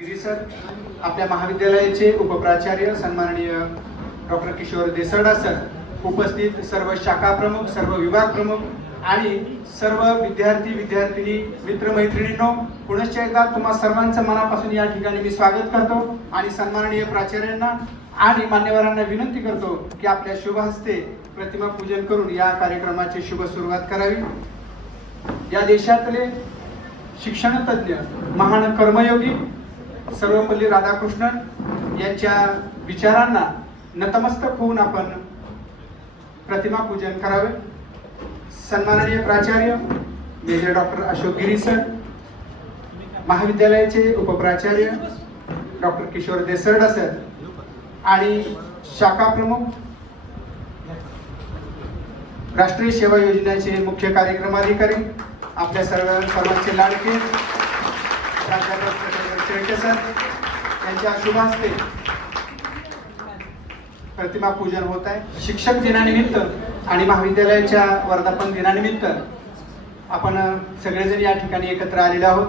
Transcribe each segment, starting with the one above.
गिरी sir, आपल्या महाविद्यालयाचे उपप्राचार्य सन्माननीय डॉक्टर किशोर देसरडा सर, उपस्थित सर्व शाखा प्रमुख, सर्व विभाग प्रमुख आणि सर्व विद्यार्थी विद्यार्थिनी मित्रमैत्रिणींनो, पुनश्च एकदा तुम्हा सर्वांचं मनापासून या ठिकाणी मी स्वागत करतो आणि सन्माननीय प्राचार्यांना आणि मान्यवरांना विनंती करतो की आपल्या शुभ हस्ते प्रतिमा पूजन करून या कार्यक्रमाची शुभ सुरुवात करावी. या देशातले शिक्षण तज्ञ, महान कर्मयोगी सर्वपल्ली राधाकृष्णन यांच्या विचारांना नतमस्तक होऊन आपण प्रतिमा पूजन करावे. सन्माननीय प्राचार्य major doctor Ashok Giri sir, महाविद्यालयाचे उपप्राचार्य डॉक्टर किशोर देसरडा सर आणि शाखा प्रमुख, राष्ट्रीय सेवा योजनेचे मुख्य कार्यक्रमाधिकारी, आपल्या सर्वांचे लाडके प्राध्यापक शेळके सर यांच्या शुभ हस्ते प्रतिमा पूजन होत आहे. शिक्षक दिनानिमित्त आणि महाविद्यालयाच्या वर्धापन दिनानिमित्त आपण सगळेजण या ठिकाणी एकत्र आलेले आहोत.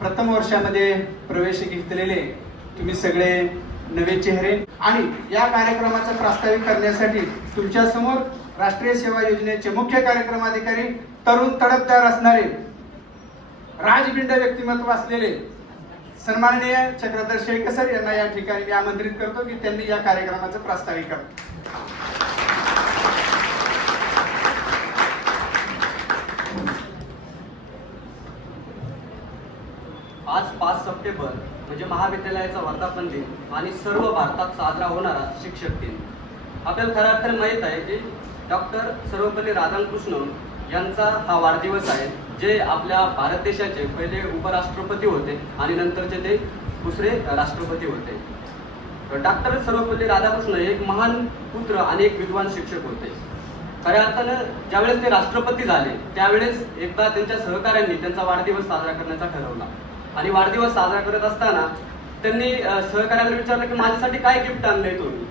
प्रथम वर्षामध्ये प्रवेश घेतलेले तुम्ही सगळे नवे चेहरे आणि या कार्यक्रमाचा प्रास्ताविक करण्यासाठी तुमच्या समोर राष्ट्रीय सेवा योजनेचे मुख्य कार्यक्रमाधिकारी, तरुण तडफदार असणारे, राजबिंड व्यक्तिमत्व असलेले सन्माननीय चक्रधर शेळके सर यांना या ठिकाणी मी आमंत्रित करतो की त्यांनी या कार्यक्रमाचं प्रास्ताविक करावं. आज 5 सप्टेंबर म्हणजे महाविद्यालयाचा वर्धापन दिन आणि सर्व भारतात साजरा होणारा शिक्षक दिन. आपल्याला खरं अर्थाने माहीत आहे की डॉक्टर सर्वपल्ली राधाकृष्णन यांचा हा वाढदिवस आहे, जे आपल्या भारत देशाचे पहिले उपराष्ट्रपती होते आणि नंतरचे ते दुसरे राष्ट्रपती होते. डॉक्टर सर्वपल्ली राधाकृष्णन एक महान पुत्र आणि एक विद्वान शिक्षक होते. खऱ्या अर्थानं ज्यावेळेस ते राष्ट्रपती झाले त्यावेळेस एकदा त्यांच्या सहकाऱ्यांनी त्यांचा वाढदिवस साजरा करण्याचा ठरवला आणि वाढदिवस साजरा करत असताना त्यांनी सहकार्याला विचारलं की माझ्यासाठी काय गिफ्ट आणलंय तुम्ही.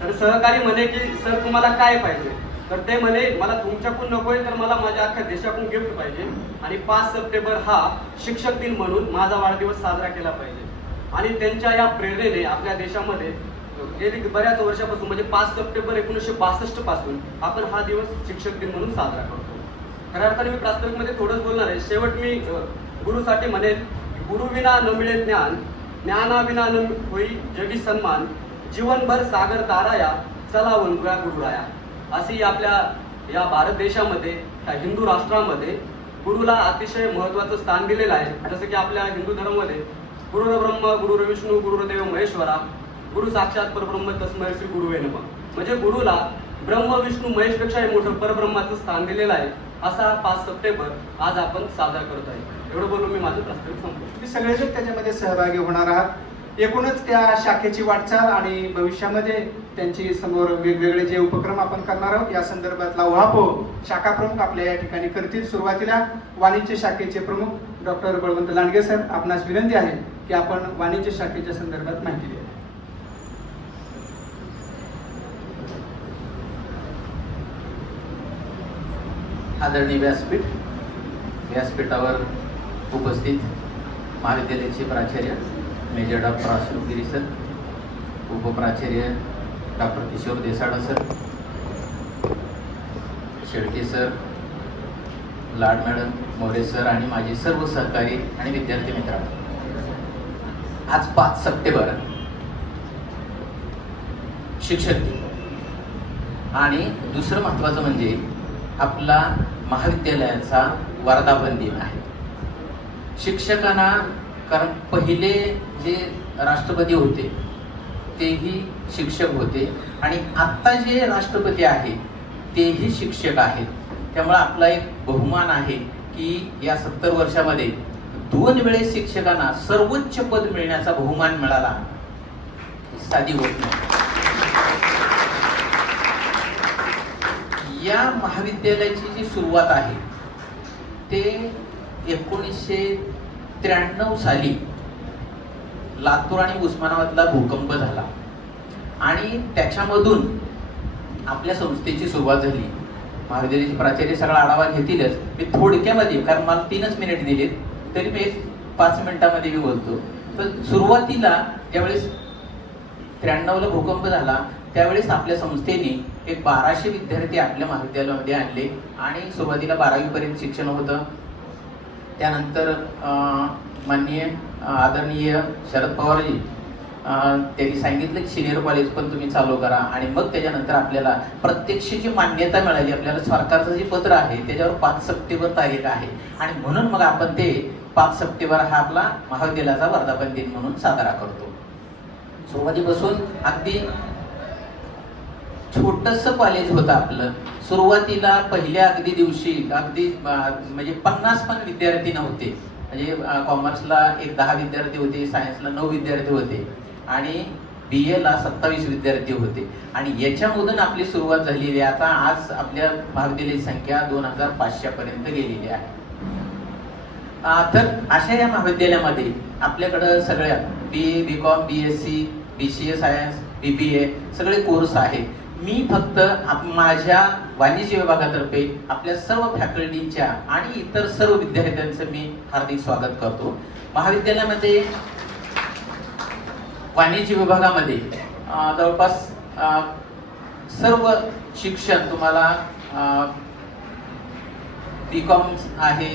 तर सहकारी म्हणे की सर तुम्हाला काय पाहिजे. तर ते म्हणे मला तुमच्याकडून नकोय, तर मला माझ्या अख्ख्या देशाकडून गिफ्ट पाहिजे आणि 5 सप्टेंबर हा शिक्षक दिन म्हणून माझा वाढदिवस साजरा केला पाहिजे. आणि त्यांच्या या प्रेरणेने आपल्या देशामध्ये गेली बऱ्याच वर्षापासून म्हणजे 5 सप्टेंबर 1962 पासून आपण हा दिवस शिक्षक दिन म्हणून साजरा करतो. खऱ्या अर्थाने मी प्रास्ताविकमध्ये थोडंच बोलणार आहे. शेवट मी गुरुसाठी म्हणेन, गुरुविना न मिळे ज्ञान, ज्ञानाविना न होई जगी सन्मान, जीवनभर सागर ताराया, चला वंदुया गुरुराया. अशी आपल्या या भारत देशामध्ये, ह्या हिंदू राष्ट्रामध्ये गुरुला अतिशय महत्वाचं स्थान दिलेलं आहे. जसं की आपल्या हिंदू धर्मामध्ये गुरुर ब्रह्म, गुरुर विष्णू, गुरुदेव महेश्वरा, गुरु साक्षात परब्रह्म तस्मै श्री गुरुवे नमः. म्हणजे गुरुला ब्रह्म विष्णू महेशपेक्षाही मोठं परब्रह्माचं स्थान दिलेलं आहे. असा 5 सप्टेंबर आज आपण साजरा करत आहे. एवढं बोलून मी माझं प्रास्ताविक संपतो. तुम्ही सगळेजण त्याच्यामध्ये सहभागी होणार आहात. एकूणच त्या शाखेची वाटचाल आणि भविष्यामध्ये त्यांची समोर वेगवेगळे जे उपक्रम आपण करणार आहोत या संदर्भातला उहापोह शाखा प्रमुख आपल्या या ठिकाणी करतील. सुरुवातीला वाणिज्य शाखेचे प्रमुख डॉक्टर बळवंत लांडगे सर, आपणास विनंती आहे की आपण वाणिज्य शाखेच्या संदर्भात माहिती द्या. आदरणीय व्यासपीठावर उपस्थित महाविद्यालयाचे प्राचार्य major doctor Ashok Giri sir, उपप्राचार्य doctor Kishor Desada sir, Shelke sir, Lad madam, More sir आणि माझे सर्व सहकारी आणि विद्यार्थी मित्रांनो, आज 5 सप्टेंबर शिक्षक दिन आणि दुसरं महत्त्वाचं म्हणजे आपला महाविद्यालयाचा वर्धापन दिन आहे. शिक्षकांना, कारण पहिले जे राष्ट्रपती होते तेही शिक्षक होते आणि आत्ता जे राष्ट्रपती आहे तेही शिक्षक आहेत. त्यामुळे आपला एक बहुमान आहे की या 70 वर्षामध्ये 2 वेळेस शिक्षकांना सर्वोच्च पद मिळण्याचा बहुमान मिळाला. साधी गोष्ट नाही. या महाविद्यालयाची जी सुरुवात आहे ते 1993 साली लातूर आणि उस्मानाबादला भूकंप झाला आणि त्याच्यामधून आपल्या संस्थेची सुरुवात झाली. महाविद्यालयाचे प्राचार्य सगळा आढावा घेतीलच. मी थोडक्यामध्ये, कारण मला 3च मिनिट दिलेत तरी मी 5 मिनिटांमध्ये मी बोलतो पण सुरुवातीला ज्यावेळेस 93ला भूकंप झाला त्यावेळेस आपल्या संस्थेने एक 1200 विद्यार्थी आपल्या महाविद्यालयामध्ये आणले आणि सुरुवातीला 12वी पर्यंत शिक्षण होतं. त्यानंतर माननीय आदरणीय शरद पवारजी त्यांनी सांगितलं की सिनियर कॉलेज पण तुम्ही चालू करा आणि मग त्याच्यानंतर आपल्याला प्रत्यक्षाची मान्यता मिळाली. आपल्याला सरकारचं जे पत्र आहे त्याच्यावर 5 सप्टेंबर तारीख आहे आणि म्हणून मग आपण ते 5 सप्टेंबर हा आपला महाविद्यालयाचा वर्धापन दिन म्हणून साजरा करतो. सुरुवातीपासून अगदी छोटस कॉलेज होतं आपलं. सुरुवातीला पहिल्या अगदी दिवशी अगदी म्हणजे 50 पण विद्यार्थी नव्हते. म्हणजे कॉमर्सला एक 10 विद्यार्थी होते, सायन्सला 9 विद्यार्थी होते आणि BA ला 27 विद्यार्थी होते आणि याच्यामधून आपली सुरुवात झालेली आहे. आता आज आपल्या महाविद्यालयाची संख्या 2500 पर्यंत गेलेली आहे. तर अशा या महाविद्यालयामध्ये आपल्याकडं सगळ्या BA, BCom, BSc, BCA science, BBA सगळे कोर्स आहेत. मी फक्त माझ्या वाणिज्य विभागातर्फे आपल्या सर्व फॅकल्टीच्या आणि इतर सर्व विद्यार्थ्यांचं मी हार्दिक स्वागत करतो. महाविद्यालयामध्ये वाणिज्य विभागामध्ये जवळपास सर्व शिक्षण तुम्हाला BCom आहे,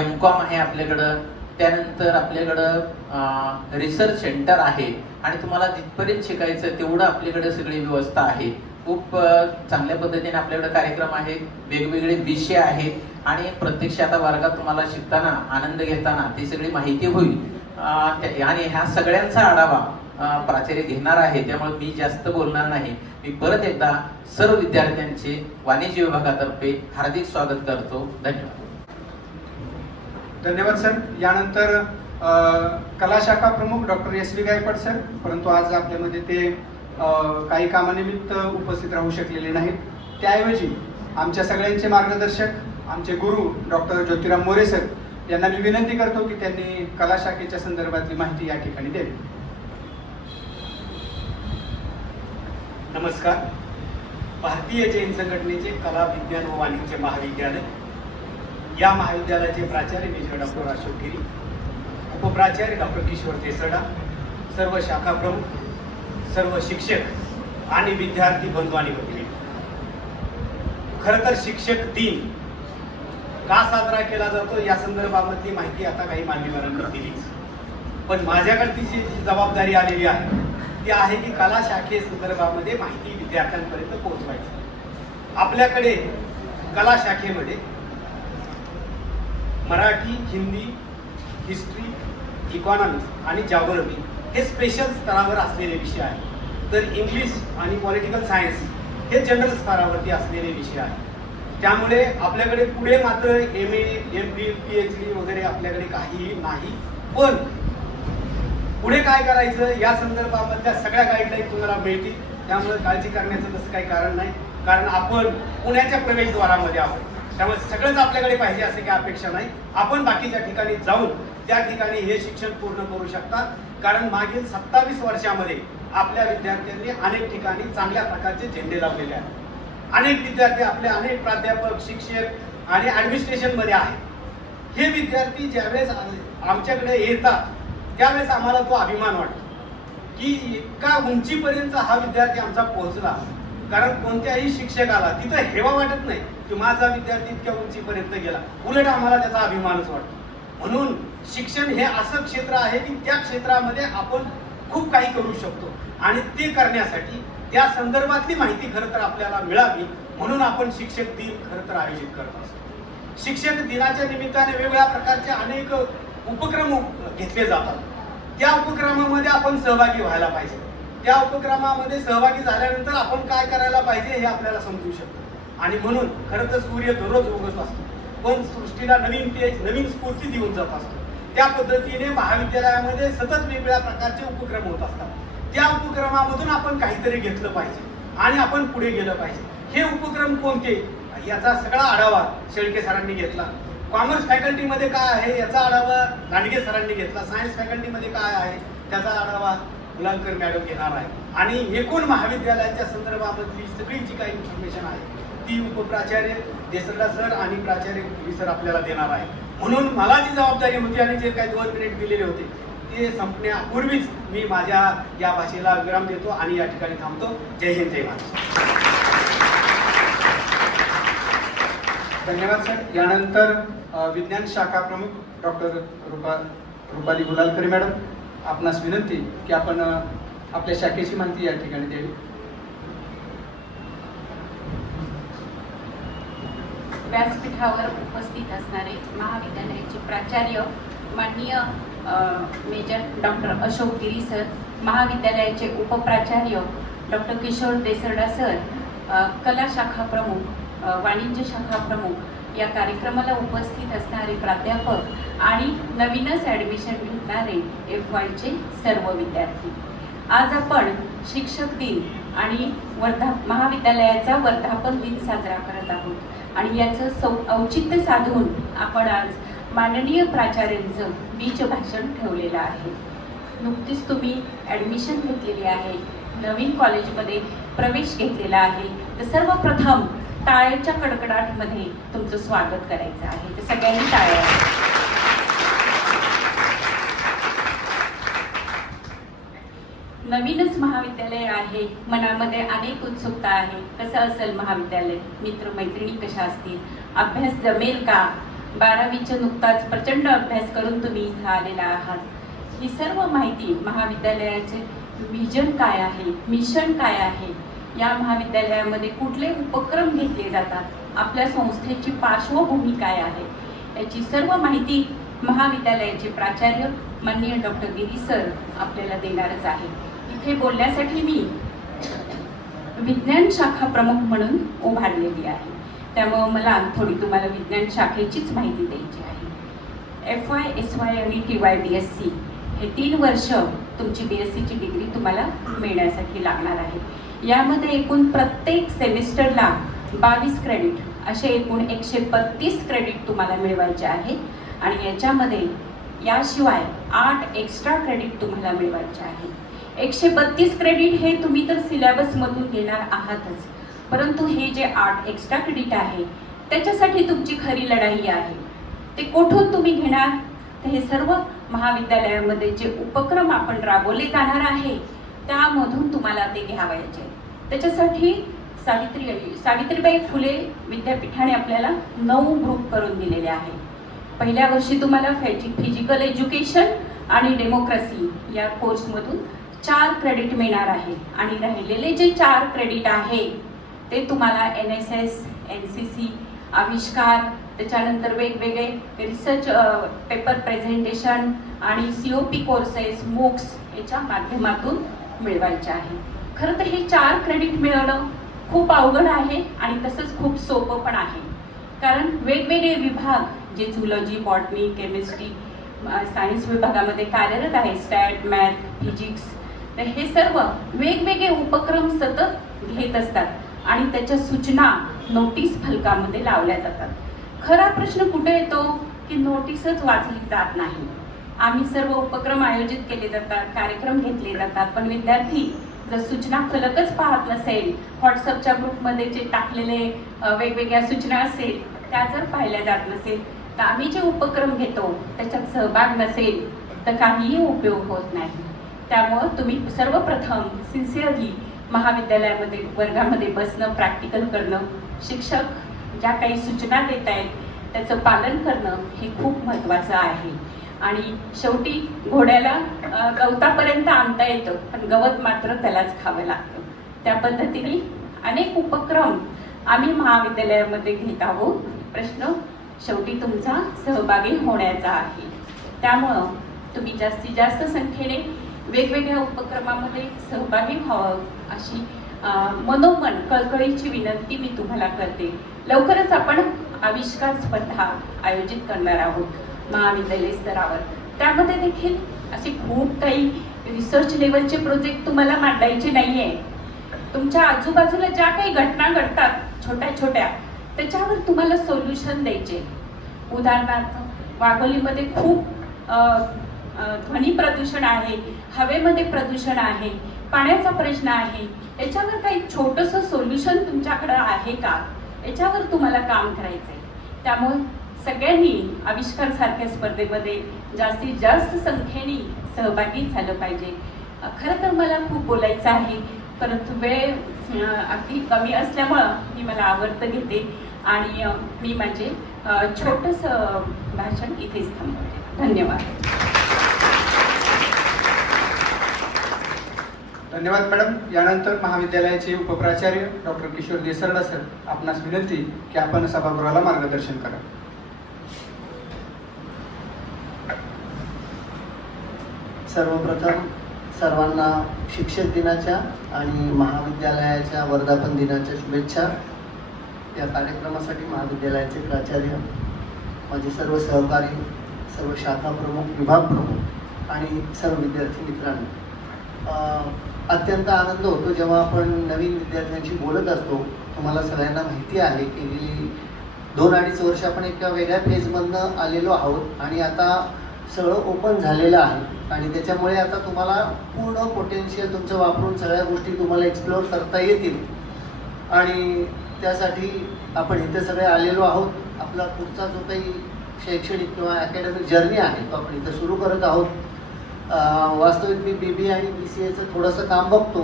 MCom आहे आपल्याकडं. त्यानंतर आपल्याकडं रिसर्च सेंटर आहे आणि तुम्हाला जिथपर्यंत शिकायचं तेवढं आपल्याकडे सगळी व्यवस्था आहे. खूप चांगल्या पद्धतीने आपल्याकडे कार्यक्रम आहेत, वेगवेगळे विषय आहेत आणि प्रत्यक्ष आता वर्गात तुम्हाला शिकताना आनंद घेताना ती सगळी माहिती होईल. आणि ह्या सगळ्यांचा आढावा प्राचार्य घेणार आहे, त्यामुळे मी जास्त बोलणार नाही. मी परत एकदा सर्व विद्यार्थ्यांचे वाणिज्य विभागातर्फे हार्दिक स्वागत करतो. धन्यवाद. धन्यवाद सर. यानंतर कला शाखा प्रमुख डॉक्टर SV गायकवाड सर, परंतु आज आपल्यामध्ये ते काही कामानिमित्त उपस्थित राहू शकलेले नाहीत. त्याऐवजी आमच्या सगळ्यांचे मार्गदर्शक आमचे गुरु डॉक्टर ज्योतिराम मोरे सर यांना मी विनंती करतो की त्यांनी कला शाखेच्या संदर्भातली माहिती या ठिकाणी द्यावी. नमस्कार. भारतीय जैन संघटनेचे कला विज्ञान व वाणिज्य महाविद्यालय या महाविद्यालयाचे प्राचार्य मेजर डॉक्टर अशोक गिरी, उपप्राचार्य डॉक्टर किशोर देसडा, सर्व शाखा प्रमुख, सर्व शिक्षक आणि विद्यार्थी बंधू आणि भगिनी. खरं तर शिक्षक दिन का साजरा केला जातो या संदर्भामधली माहिती आता काही मान्यवरांनी दिलीच, पण माझ्याकडे जी जबाबदारी आलेली आहे ती आहे की कला शाखे संदर्भामध्ये माहिती विद्यार्थ्यांपर्यंत पोहोचवायची. आपल्याकडे कला शाखेमध्ये मराठी, हिंदी, हिस्ट्री, इकॉनॉमिक्स आणि जॉग्राफी हे स्पेशल स्तरावर असलेले विषय आहेत, तर इंग्लिश आणि पॉलिटिकल सायन्स हे जनरल स्तरावरती असलेले विषय आहेत. त्यामुळे आपल्याकडे पुढे मात्र MA, MPhil, PhD वगैरे आपल्याकडे काहीही नाही. पण पुढे काय करायचं या संदर्भामधल्या सगळ्या गाईडलाईन तुम्हाला मिळतील, त्यामुळे काळजी करण्याचं तसं काही कारण नाही, कारण आपण पुण्याच्या प्रवेशद्वारामध्ये आहोत. त्यामुळे सगळंच आपल्याकडे पाहिजे असे काही अपेक्षा नाही. आपण बाकीच्या ठिकाणी जाऊन त्या ठिकाणी हे शिक्षण पूर्ण करू शकतात, कारण मागील 27 वर्षामध्ये आपल्या विद्यार्थ्यांनी अनेक ठिकाणी चांगल्या प्रकारचे झेंडे लावलेले आहेत. अनेक विद्यार्थी आपले अनेक प्राध्यापक, शिक्षक आणि ऍडमिनिस्ट्रेशन मध्ये आहेत. हे विद्यार्थी ज्यावेळेस आमच्याकडे येतात त्यावेळेस आम्हाला तो अभिमान वाटतो की इतका उंचीपर्यंत हा विद्यार्थी आमचा पोहोचला. कारण कोणत्याही शिक्षकाला तिथं हेवा वाटत नाही की माझा विद्यार्थी इतक्या उंचीपर्यंत गेला, उलट आम्हाला त्याचा अभिमानच वाटतो. म्हणून शिक्षण हे असं क्षेत्र आहे की त्या क्षेत्रामध्ये आपण खूप काही करू शकतो आणि ते करण्यासाठी त्या संदर्भातली माहिती खरं तर आपल्याला मिळावी म्हणून आपण शिक्षक दिन खरं तर आयोजित करत असतो. शिक्षक दिनाच्या निमित्ताने वेगवेगळ्या प्रकारचे अनेक उपक्रम घेतले जातात. त्या उपक्रमामध्ये आपण सहभागी व्हायला पाहिजे. त्या उपक्रमामध्ये सहभागी झाल्यानंतर आपण काय करायला पाहिजे हे आपल्याला समजू शकतं आणि म्हणून खरं तर सूर्य दररोज उगत असतो, पण सृष्टीला नवीन तेज, नवीन स्फूर्ती देऊन जात असतो. त्या पद्धतीने महाविद्यालयामध्ये सतत वेगवेगळ्या प्रकारचे उपक्रम होत असतात. त्या उपक्रमामधून आपण काहीतरी घेतलं पाहिजे आणि आपण पुढे गेलं पाहिजे. हे उपक्रम कोणते याचा सगळा आढावा शेळके सरांनी घेतला. कॉमर्स फॅकल्टीमध्ये काय आहे याचा आढावा लांडगे सरांनी घेतला. सायन्स फॅकल्टीमध्ये काय आहे त्याचा आढावा मुलांकर मॅडम घेणार आहे आणि एकूण महाविद्यालयाच्या संदर्भामधली सगळी जी काही इन्फॉर्मेशन आहे ती उपप्राचार्य देसरडा सर आणि प्राचार्य सर आपल्याला देणार आहे. म्हणून मला जी जबाबदारी होती आणि जे काही 2 मिनिट दिलेले होते ते संपण्यापूर्वीच मी माझ्या या भाषेला विराम देतो आणि या ठिकाणी थांबतो. जय हिंद, जय महाराष्ट्र. धन्यवाद सर. यानंतर विज्ञान शाखा प्रमुख डॉक्टर रुपाली गुलालकरी मॅडम, आपणास विनंती की आपण आपल्या शाखेची माहिती या ठिकाणी द्यावी. व्यासपीठावर उपस्थित असणारे महाविद्यालयाचे प्राचार्य माननीय major doctor Ashok Giri sir, महाविद्यालयाचे उपप्राचार्य डॉक्टर किशोर देसरडा सर, कला शाखा प्रमुख, वाणिज्य शाखा प्रमुख, या कार्यक्रमाला उपस्थित असणारे प्राध्यापक आणि नवीनच ॲडमिशन घेणारे FYचे सर्व विद्यार्थी. आज आपण शिक्षक दिन आणि महाविद्यालयाचा वर्धापन दिन साजरा करत आहोत आणि याचं औचित्य साधून आपण आज माननीय प्राचार्यांचं बीज भाषण ठेवलेलं आहे. नुकतीच तुम्ही ॲडमिशन घेतलेली आहे, नवीन कॉलेजमध्ये प्रवेश घेतलेला आहे, तर सर्वप्रथम टाळ्याच्या कडकडाटमध्ये तुमचं स्वागत करायचं आहे. तर सगळ्यांनी टाळ्या. नवीनच महाविद्यालय आहे, मनामध्ये अनेक उत्सुकता आहे. कसं असेल महाविद्यालय, मित्रमैत्रिणी कशा असतील, अभ्यास जमेल का, 12वीचा नुकताच प्रचंड अभ्यास करून तुम्ही इथं आलेला आहात. ही सर्व माहिती, महाविद्यालयाचे व्हिजन काय आहे, मिशन काय आहे, या महाविद्यालयामध्ये कुठले उपक्रम घेतले जातात, आपल्या संस्थेची पार्श्वभूमी काय आहे, याची सर्व माहिती महाविद्यालयाचे प्राचार्य माननीय डॉक्टर गिरी सर आपल्याला देणारच आहे. इथे बोलण्यासाठी मी विज्ञान शाखा प्रमुख म्हणून उभारलेली आहे, त्यामुळे मला थोडी तुम्हाला विज्ञान शाखेचीच माहिती द्यायची आहे. FY, SY आणि TY BSc हे 3 वर्ष तुमची BScची डिग्री तुम्हाला मिळण्यासाठी लागणार आहे. यामध्ये एकूण प्रत्येक सेमिस्टरला 22 क्रेडिट असे एकूण 132 क्रेडिट तुम्हाला मिळवायचे आहे आणि याच्यामध्ये याशिवाय 8 एक्स्ट्रा क्रेडिट तुम्हाला मिळवायचे आहे. 132 क्रेडिट हे तुम्ही तर सिलेबसमधून घेणार आहातच, परंतु हे जे 8 एक्स्ट्रा क्रेडिट आहे त्याच्यासाठी तुमची खरी लढाई आहे. ते कुठून तुम्ही घेणार, तर हे सर्व महाविद्यालयामध्ये जे उपक्रम आपण राबवले जाणार आहे त्यामधून तुम्हाला ते घ्यावायचे. त्याच्यासाठी सावित्रीबाई फुले विद्यापीठाने आपल्याला 9 ग्रुप करून दिलेले आहे. पहिल्या वर्षी तुम्हाला फिजिकल एज्युकेशन आणि डेमोक्रेसी या कोर्समधून 4 क्रेडिट मिळणार आहे आणि राहिलेले जे 4 क्रेडिट आहे ते तुम्हाला NSS, NCC, आविष्कार, त्याच्यानंतर वेगवेगळे रिसर्च पेपर प्रेझेंटेशन आणि COP कोर्सेस, MOOCs याच्या माध्यमातून मिळवायचे आहे. खरं तर हे 4 क्रेडिट मिळवणं खूप अवघड आहे आणि तसंच खूप सोपं पण आहे, कारण वेगवेगळे विभाग जे झुलॉजी, बॉटनी, केमिस्ट्री, सायन्स विभागामध्ये कार्यरत आहे, स्टॅट, मॅथ, फिजिक्स, तर हे सर्व वेगवेगळे उपक्रम सतत घेत असतात आणि त्याच्या सूचना नोटीस फलकामध्ये लावल्या जातात. खरा प्रश्न कुठे येतो की नोटीसच वाचली जात नाही. आम्ही सर्व उपक्रम आयोजित केले जातात, कार्यक्रम घेतले जातात, पण विद्यार्थी जर सूचना फलकच पाहत नसेल, व्हॉट्सअपच्या ग्रुपमध्ये जे टाकलेले वेगवेगळ्या सूचना असेल त्या जर पाहिल्या जात नसेल, तर आम्ही जे उपक्रम घेतो त्याच्यात सहभाग नसेल तर काहीही उपयोग होत नाही. त्यामुळं तुम्ही सर्वप्रथम सिन्सिअरली महाविद्यालयामध्ये वर्गामध्ये बसणं, प्रॅक्टिकल करणं, शिक्षक ज्या काही सूचना देत आहेत त्याचं पालन करणं हे खूप महत्त्वाचं आहे. आणि शेवटी घोड्याला गवतापर्यंत आणता येतं, पण गवत मात्र त्यालाच खावं लागतं. त्या पद्धतीने अनेक उपक्रम आम्ही महाविद्यालयामध्ये घेत आहोत. प्रश्न शेवटी तुमचा सहभागी होण्याचा आहे. त्यामुळं तुम्ही जास्तीत जास्त संख्येने वेगवेगळ्या उपक्रमामध्ये सहभागी व्हावं अशी मनोमन कळकळीची विनंती मी तुम्हाला करते. लवकरच आपण आविष्कार स्पर्धा आयोजित करणार आहोत महाविद्यालय स्तरावर. त्यामध्ये देखील असे खूप काही रिसर्च लेवलचे प्रोजेक्ट तुम्हाला मांडायचे नाहीये. तुमच्या आजूबाजूला ज्या काही घटना घडतात छोट्या छोट्या, त्याच्यावर तुम्हाला सोल्युशन द्यायचे. उदाहरणार्थ वाघोलीमध्ये खूप ध्वनी प्रदूषण आहे, हवेमध्ये प्रदूषण आहे, पाण्याचा प्रश्न आहे, याच्यावर काही छोटंसं सोल्युशन तुमच्याकडे आहे का, याच्यावर तुम्हाला काम करायचंय. त्यामुळे सगळ्यांनी आविष्कार सारख्या स्पर्धेमध्ये जास्तीत जास्त संख्येने सहभागी झालं पाहिजे. खरं तर मला खूप बोलायचं आहे, परंतु वेळ अगदी कमी असल्यामुळं मी मला आवडतं घेते आणि मी माझे छोटंसं भाषण इथेच थांबवते. धन्यवाद. धन्यवाद मॅडम. यानंतर महाविद्यालयाचे उपप्राचार्य डॉक्टर किशोर देसरडा सर, आपणास विनंती की आपण सभागृहाला मार्गदर्शन करा. सर्वप्रथम सर्वांना शिक्षक दिनाच्या आणि महाविद्यालयाच्या वर्धापन दिनाच्या शुभेच्छा. या कार्यक्रमासाठी महाविद्यालयाचे प्राचार्य, माझे सर्व सहकारी, सर्व शाखा प्रमुख, विभाग प्रमुख आणि सर्व विद्यार्थी मित्रांनो, अत्यंत आनंद होतो जेव्हा आपण नवीन विद्यार्थ्यांशी बोलत असतो. तुम्हाला सगळ्यांना माहिती आहे की गेली 2-2.5 वर्ष आपण एका वेगळ्या फेजमधनं आलेलो आहोत आणि आता सगळं ओपन झालेलं आहे आणि त्याच्यामुळे आता तुम्हाला पूर्ण पोटेन्शियल तुमचं वापरून सगळ्या गोष्टी तुम्हाला एक्सप्लोअर करता येतील आणि त्यासाठी आपण इथे सगळे आलेलो आहोत. आपला पुढचा जो काही शैक्षणिक किंवा अकॅडमिक जर्नी आहे तो आपण इथं सुरू करत आहोत. वास्तविक मी BBA आणि BCAचं थोडंसं काम बघतो.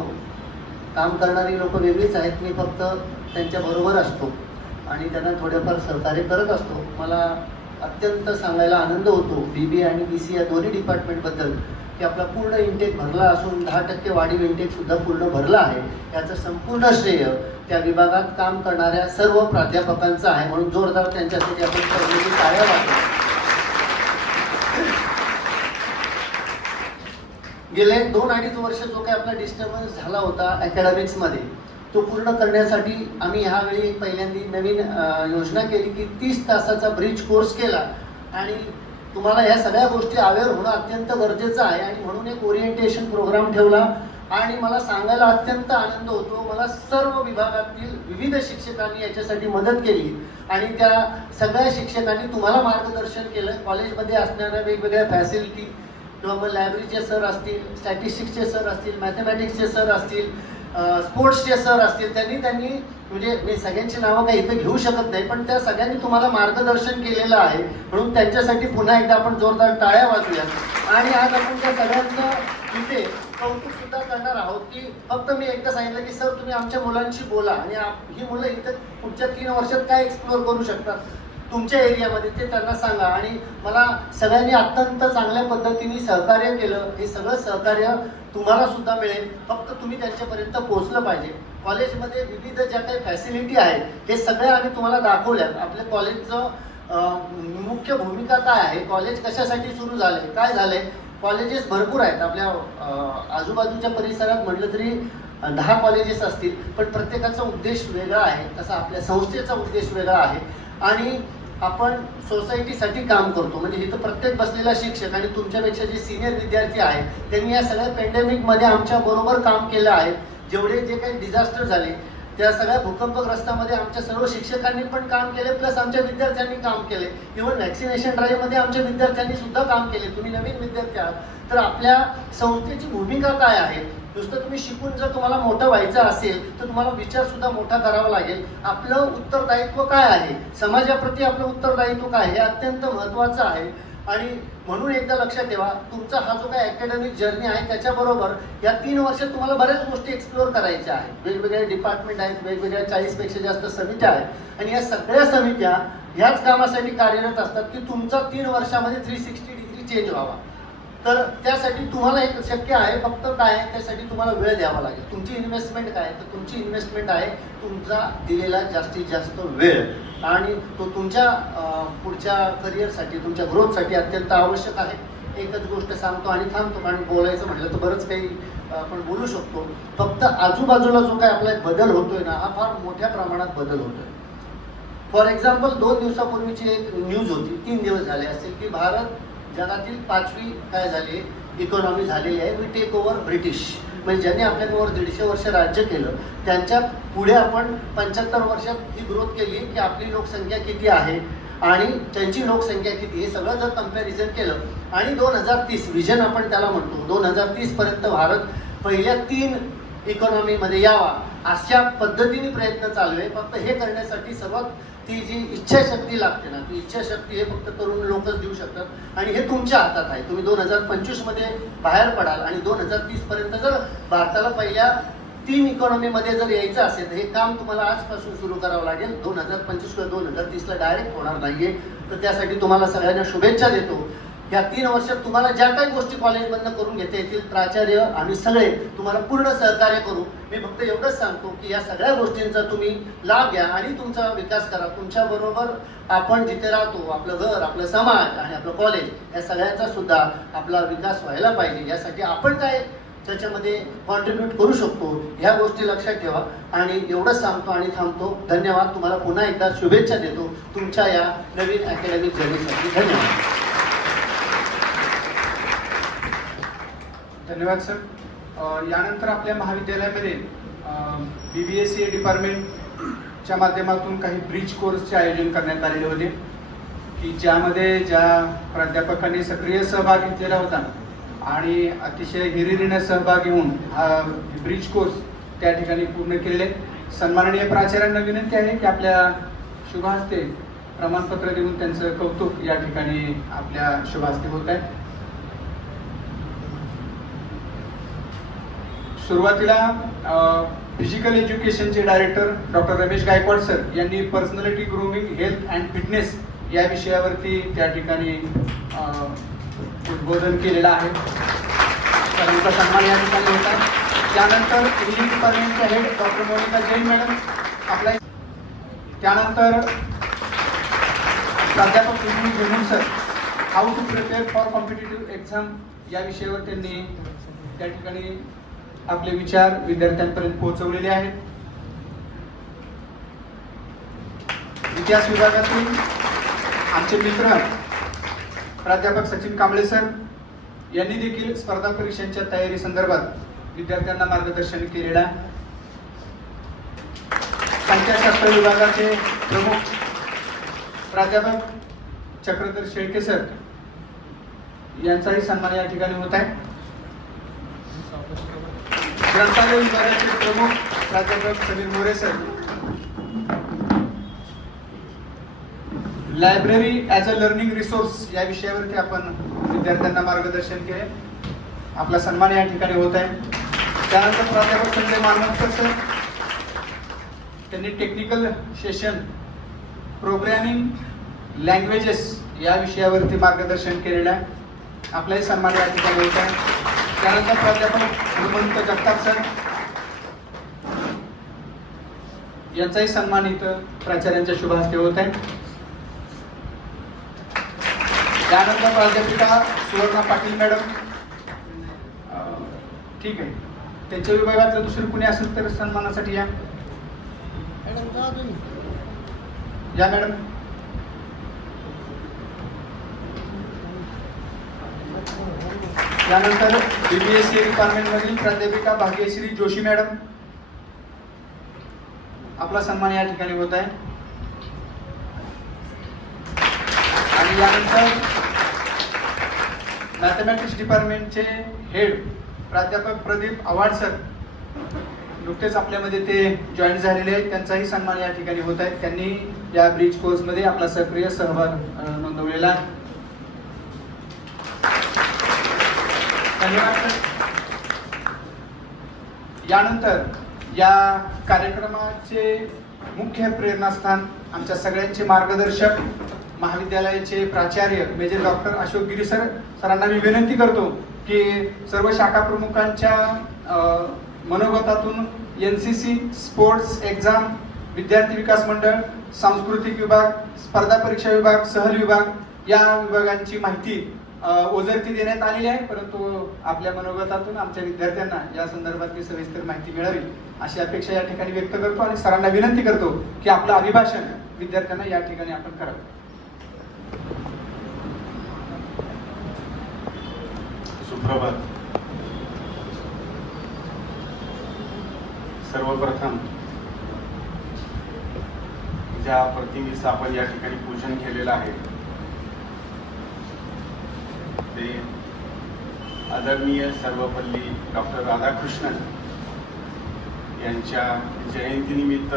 काम करणारी लोक वेगळीच आहेत, मी फक्त त्यांच्याबरोबर असतो आणि त्यांना थोडेफार सहकार्य करत असतो. मला अत्यंत सांगायला आनंद होतो BBA आणि BCA या दोन्ही डिपार्टमेंटबद्दल की आपला पूर्ण इंटेक भरला असून 10% वाढीव इंटेकसुद्धा पूर्ण भरला आहे. याचं संपूर्ण श्रेय त्या विभागात काम करणाऱ्या सर्व प्राध्यापकांचं आहे, म्हणून जोरदार त्यांच्यासाठी आपण सर्वांनी टाळ्या वाजवू. गेले 2-2.5 वर्ष जो काही आपला डिस्टर्बन्स झाला होता अकॅडमिक्समध्ये, तो पूर्ण करण्यासाठी आम्ही ह्यावेळी पहिल्यांदी नवीन योजना केली की 30 तासाचा ब्रिज कोर्स केला आणि तुम्हाला ह्या सगळ्या गोष्टी अवेअर होणं अत्यंत गरजेचं आहे आणि म्हणून एक ओरिएंटेशन प्रोग्राम ठेवला आणि मला सांगायला अत्यंत आनंद होतो, मला सर्व विभागातील विविध शिक्षकांनी याच्यासाठी मदत केली आणि त्या सगळ्या शिक्षकांनी तुम्हाला मार्गदर्शन केलं. कॉलेजमध्ये असणाऱ्या वेगवेगळ्या फॅसिलिटी किंवा मग लायब्ररीचे सर असतील, स्टॅटिस्टिक्सचे सर असतील, मॅथमॅटिक्सचे सर असतील, स्पोर्ट्सचे सर असतील, त्यांनी म्हणजे मी सगळ्यांची नावं काही इथे घेऊ शकत नाही, पण त्या सगळ्यांनी तुम्हाला मार्गदर्शन केलेलं आहे, म्हणून त्यांच्यासाठी पुन्हा एकदा आपण जोरदार टाळ्या वाजूयात. आणि आज आपण त्या सगळ्यांचं इथे कौतुक सुद्धा करणार आहोत की फक्त मी एकदा सांगितलं की सर तुम्ही आमच्या मुलांशी बोला आणि ही मुलं इथे पुढच्या 3 वर्षात काय एक्सप्लोअर करू शकतात तुमच्या एरियामध्ये ते त्यांना सांगा. आणि मला सगळ्यांनी अत्यंत चांगल्या पद्धतीने सहकार्य केलं. हे सगळं सहकार्य तुम्हाला सुद्धा मिळेल, फक्त तुम्ही त्यांच्यापर्यंत पोहोचलं पाहिजे. कॉलेजमध्ये विविध ज्या काही फॅसिलिटी आहेत हे सगळ्या आम्ही तुम्हाला दाखवल्यात. आपल्या कॉलेजचं मुख्य भूमिका काय आहे, कॉलेज कशासाठी सुरू झाले, काय झालंय. कॉलेजेस भरपूर आहेत आपल्या आजूबाजूच्या परिसरात, म्हटलं तरी 10 कॉलेजेस असतील, पण प्रत्येकाचा उद्देश वेगळा आहे. तसा आपल्या संस्थेचा उद्देश वेगळा आहे आणि आपण सोसायटीसाठी काम करतो. म्हणजे इथं प्रत्येक बसलेला शिक्षक आणि तुमच्यापेक्षा जे सिनियर विद्यार्थी आहेत त्यांनी या सगळ्या पॅन्डेमिकमध्ये आमच्या बरोबर काम केलं आहे. जेवढे जे काही डिझास्टर झाले त्या सगळ्या भूकंपग्रस्तामध्ये आमच्या सर्व शिक्षकांनी पण काम केले, प्लस आमच्या विद्यार्थ्यांनी काम केले. इव्हन व्हॅक्सिनेशन ड्राईव्हमध्ये आमच्या विद्यार्थ्यांनी सुद्धा काम केले. तुम्ही नवीन विद्यार्थी आहात तर आपल्या संस्थेची भूमिका काय आहे, नुसतं तुम्ही शिकून जर तुम्हाला मोठं व्हायचं असेल तर तुम्हाला विचार सुद्धा मोठा करावा लागेल. आपलं उत्तरदायित्व काय आहे, समाजाप्रती आपलं उत्तरदायित्व काय, हे अत्यंत महत्त्वाचं आहे. आणि म्हणून एकदा लक्षात ठेवा, तुमचा हा जो काही अकॅडमिक जर्नी आहे त्याच्याबरोबर या 3 वर्षात तुम्हाला बऱ्याच गोष्टी एक्सप्लोअर करायच्या आहेत. वेगवेगळे डिपार्टमेंट आहेत, वेगवेगळ्या 40पेक्षा जास्त समित्या आहेत आणि या सगळ्या समित्या ह्याच कामासाठी कार्यरत असतात की तुमचा 3 वर्षामध्ये 360 डिग्री चेंज व्हावा. तर त्यासाठी तुम्हाला एक शक्य आहे, फक्त काय आहे त्यासाठी तुम्हाला वेळ द्यावा लागेल. तुमची इन्व्हेस्टमेंट काय, तर तुमची इन्व्हेस्टमेंट आहे तुमचा दिलेला जास्तीत जास्त वेळ आणि तो तुमच्या पुढच्या करिअरसाठी, तुमच्या ग्रोथसाठी अत्यंत आवश्यक आहे. एकच गोष्ट सांगतो आणि थांबतो, कारण बोलायचं म्हटलं तर बरंच काही आपण बोलू शकतो. फक्त आजूबाजूला जो काही आपला एक बदल होतोय ना, हा फार मोठ्या प्रमाणात बदल होतोय. फॉर एक्झाम्पल 2 दिवसापूर्वीची एक न्यूज होती, 3 दिवस झाले असतील, की भारत जगातील 5वी काय झाली इकॉनॉमी झालेली आहे. We take over British. म्हणजे ज्यांनी आपल्यावर 150 वर्ष राज्य केलं त्यांच्या पुढे आपण 75 वर्षात ही ग्रोथ केली की आपली लोकसंख्या किती आहे आणि त्यांची लोकसंख्या किती, हे सगळं जर कंपॅरिझन केलं आणि 2030 विजन आपण त्याला म्हणतो, 2030 पर्यंत भारत पहिल्या 3 इकॉनॉमीमध्ये यावा अशा पद्धतीने प्रयत्न चालू आहे. फक्त हे करण्यासाठी सर्वात ती जी इच्छाशक्ती लागते ना, ती इच्छाशक्ती हे फक्त तरुण लोकच देऊ शकतात आणि हे तुमच्या हातात आहे. तुम्ही 2025 मध्ये बाहेर पडाल आणि 2030 पर्यंत जर भारताला पहिल्या 3 इकॉनॉमीमध्ये जर यायचं असेल तर हे काम तुम्हाला आजपासून सुरू करावं लागेल. 2025 किंवा 2030 ला डायरेक्ट होणार नाहीये. तर त्यासाठी तुम्हाला सगळ्यांना शुभेच्छा देतो. या 3 वर्षात तुम्हाला ज्या काही गोष्टी कॉलेजमधनं करून घेता येतील, प्राचार्य आम्ही सगळे तुम्हाला पूर्ण सहकार्य करू. मी फक्त एवढंच सांगतो की या सगळ्या गोष्टींचा तुम्ही लाभ घ्या आणि तुमचा विकास करा. तुमच्या बरोबर आपण जिथे राहतो, आपलं घर, आपलं समाज आणि आपलं कॉलेज, या सगळ्यांचा सुद्धा आपला विकास व्हायला पाहिजे. यासाठी आपण काय त्याच्यामध्ये कॉन्ट्रीब्यूट करू शकतो ह्या गोष्टी लक्षात ठेवा. आणि एवढंच सांगतो आणि थांबतो. धन्यवाद. तुम्हाला पुन्हा एकदा शुभेच्छा देतो तुमच्या या नवीन अकॅडमिक जर्नीसाठी. धन्यवाद. धन्यवाद सर. यानंतर आपल्या महाविद्यालयामध्ये BBSCA डिपार्टमेंटच्या माध्यमातून काही ब्रिज कोर्सचे आयोजन करण्यात आलेले होते की ज्यामध्ये ज्या प्राध्यापकांनी सक्रिय सहभाग घेतलेला होता आणि अतिशय हिरिरीने सहभाग घेऊन हा ब्रिज कोर्स त्या ठिकाणी पूर्ण केलेले. सन्माननीय प्राचार्यांना विनंती आहे की आपल्या शुभहस्ते प्रमाणपत्र देऊन त्यांचं कौतुक या ठिकाणी आपल्या शुभहस्ते होत आहे. सुरुवातीला फिजिकल एज्युकेशनचे director doctor Ramesh Gaikwad sir यांनी personality grooming, health and fitness या विषयावरती त्या ठिकाणी उद्बोधन केलेलं आहे. त्यांचा सन्मान या ठिकाणी होता. त्यानंतर इंग्लिश डिपार्टमेंटचे head doctor Monika Jain madam आपल्या, त्यानंतर प्राध्यापक Vishnu sir how to prepare for competitive exam या विषयावर त्यांनी त्या ठिकाणी आपले विचार विद्यार्थ्यांपर्यंत पोहोचवलेले आहेत. इतिहास विभागातील आमचे मित्र प्राध्यापक सचिन कांबळे सर यांनी देखील स्पर्धा परीक्षांच्या तयारी संदर्भात विद्यार्थ्यांना मार्गदर्शन केलेलं आहे. संख्याशास्त्र विभागाचे प्रमुख प्राध्यापक चक्रधर शेळके सर यांचाही सन्मान या ठिकाणी होत आहे. ग्रंथालय विभागाचे प्रमुख प्राध्यापक Sameer More sir, library as a learning resource या विषयावरती आपण विद्यार्थ्यांना मार्गदर्शन केले. आपला सन्मान या ठिकाणी होत आहे. त्यानंतर प्राध्यापक संजय मानवकर सर त्यांनी टेक्निकल सेशन प्रोग्रॅमिंग लँग्वेजेस या विषयावरती मार्गदर्शन केलेलं आहे. आपलाही सन्मान या ठिकाणी होत आहे. त्यानंतर प्राध्यापक हनुमंत जगताप सर यांचाही सन्मान इथं प्राचार्यांच्या शुभहस्ते होत आहे. त्यानंतर प्राध्यापिका सुवर्णा पाटील मॅडम, ठीक आहे, त्यांच्या विभागातलं दुसरं कुणी असेल तर सन्मानासाठी या मॅडम. त्यानंतर BBSCA डिपार्टमेंटमधील प्राध्यापिका भाग्यश्री जोशी मॅडम, आपला सन्मान या ठिकाणी होत आहे. आणि यानंतर मॅथमॅटिक्स डिपार्टमेंटचे हेड प्राध्यापक प्रदीप आव्हाड सर नुकतेच आपल्यामध्ये ते जॉईन झालेले आहेत. त्यांचाही सन्मान या ठिकाणी होत आहे. त्यांनी या ब्रिज कोर्समध्ये आपला सक्रिय सहभाग नोंदवलेला आहे. धन्यवाद. यानंतर या कार्यक्रमाचे मुख्य प्रेरणास्थान आमच्या सगळ्यांचे मार्गदर्शक महाविद्यालयाचे प्राचार्य मेजर डॉक्टर अशोक गिरी सरांना मी विनंती करतो की सर्व शाखा प्रमुखांच्या मनोगतातून NCC, स्पोर्ट्स, एक्झाम, विद्यार्थी विकास मंडळ, सांस्कृतिक विभाग, स्पर्धा परीक्षा विभाग, सहल विभाग या विभागांची माहिती ओझरती देण्यात आलेली आहे. परंतु आपल्या मनोगतातून आमच्या विद्यार्थ्यांना या संदर्भातली सविस्तर माहिती मिळावी अशी अपेक्षा या ठिकाणी व्यक्त करतो आणि सरांना विनंती करतो की आपलं अभिभाषण विद्यार्थ्यांना या ठिकाणी आपण करावं. सुप्रभात. सर्वप्रथम ज्या प्रतिमेचं आपण या ठिकाणी पूजन केलेलं आहे ते आदरणीय सर्वपल्ली डॉक्टर राधाकृष्णन यांच्या जयंतीनिमित्त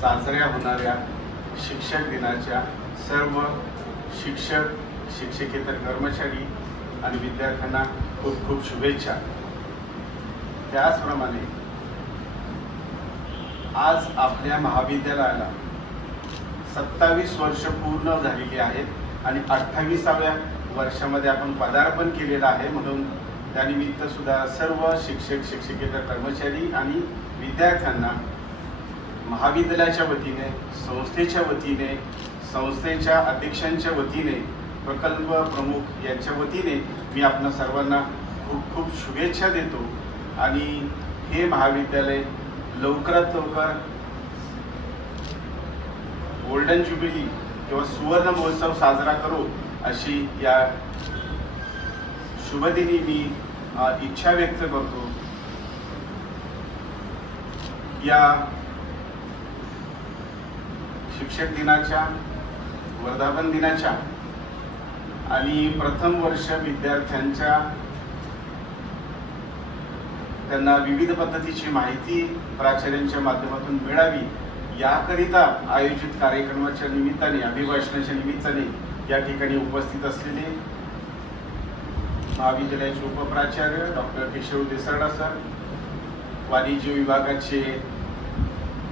साजऱ्या होणाऱ्या शिक्षक दिनाच्या सर्व शिक्षक, शिक्षकेतर कर्मचारी आणि विद्यार्थ्यांना खूप खूप शुभेच्छा. त्याचप्रमाणे आज आपल्या महाविद्यालयाला 27 वर्ष पूर्ण झालेली आहेत आणि 28व्या वर्षामध्ये आपण पदार्पण केलेलं आहे. म्हणून त्यानिमित्त सुद्धा सर्व शिक्षक, शिक्षकेतर कर्मचारी आणि विद्यार्थ्यांना महाविद्यालयाच्या वतीने, संस्थेच्या वतीने, संस्थेच्या अध्यक्षांच्या वतीने, प्रकल्प प्रमुख यांच्या वतीने मी आपल्या सर्वांना खूप खूप शुभेच्छा देतो. आणि हे महाविद्यालय लवकरात लवकर गोल्डन ज्युबिली किंवा सुवर्ण महोत्सव साजरा करू अशी या शुभदिनी मी इच्छा व्यक्त करतो. या शिक्षक दिनाच्या, वर्धापन दिनाच्या आणि प्रथम वर्ष विद्यार्थ्यांच्या त्यांना विविध पद्धतीची माहिती प्राचार्यांच्या माध्यमातून मिळावी याकरिता आयोजित कार्यक्रमाच्या निमित्ताने, अभिभाषणाच्या निमित्ताने या ठिकाणी उपस्थित असलेले महाविद्यालयाचे उपप्राचार्य डॉक्टर केशव देसरडा सर, वाणिज्य विभागाचे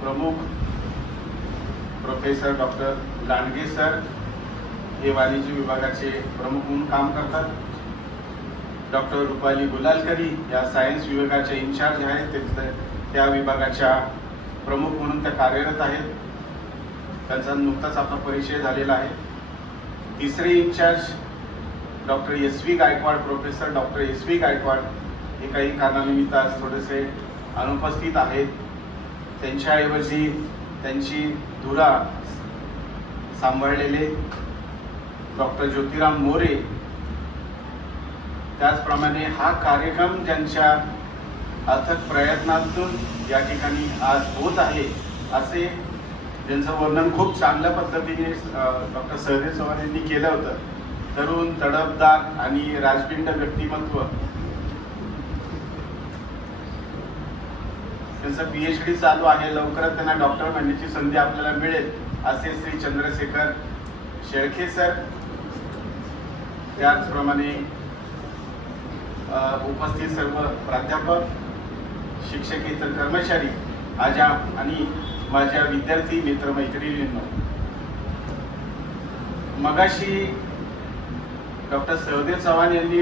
प्रमुख प्रोफेसर डॉक्टर लांडगे सर, हे वाणिज्य विभागाचे प्रमुख म्हणून काम करतात. डॉक्टर रुपाली गुलालकरी या सायन्स विभागाच्या इन्चार्ज आहेत, त्या विभागाच्या प्रमुख म्हणून त्या कार्यरत आहेत. त्यांचा नुकताच आपला परिचय झालेला आहे. तिसरे incharge doctor S V Gaikwad, professor doctor S V Gaikwad हे काही कारणानिमित्त आज थोडेसे अनुपस्थित आहेत. त्यांच्याऐवजी त्यांची धुरा सांभाळलेले डॉक्टर ज्योतिराम मोरे, त्याचप्रमाणे हा कार्यक्रम ज्यांच्या अथक प्रयत्नातून या ठिकाणी आज होत आहे असे ज्यांचं वर्णन खूप चांगल्या पद्धतीने डॉक्टर सहदेव चव्हाण यांनी केलं होतं. तरुण, तडफदार आणि राजपिंड व्यक्तिमत्व, त्यांचं PhD चालू आहे, लवकरच त्यांना डॉक्टर बनण्याची संधी आपल्याला मिळेल असे श्री चंद्रशेखर शेळके सर, त्याचप्रमाणे उपस्थित सर्व प्राध्यापक, शिक्षकेतर कर्मचारी आणि माझ्या विद्यार्थी मित्रमैत्रिणींनो, मगाशी डॉक्टर सहदेव चव्हाण यांनी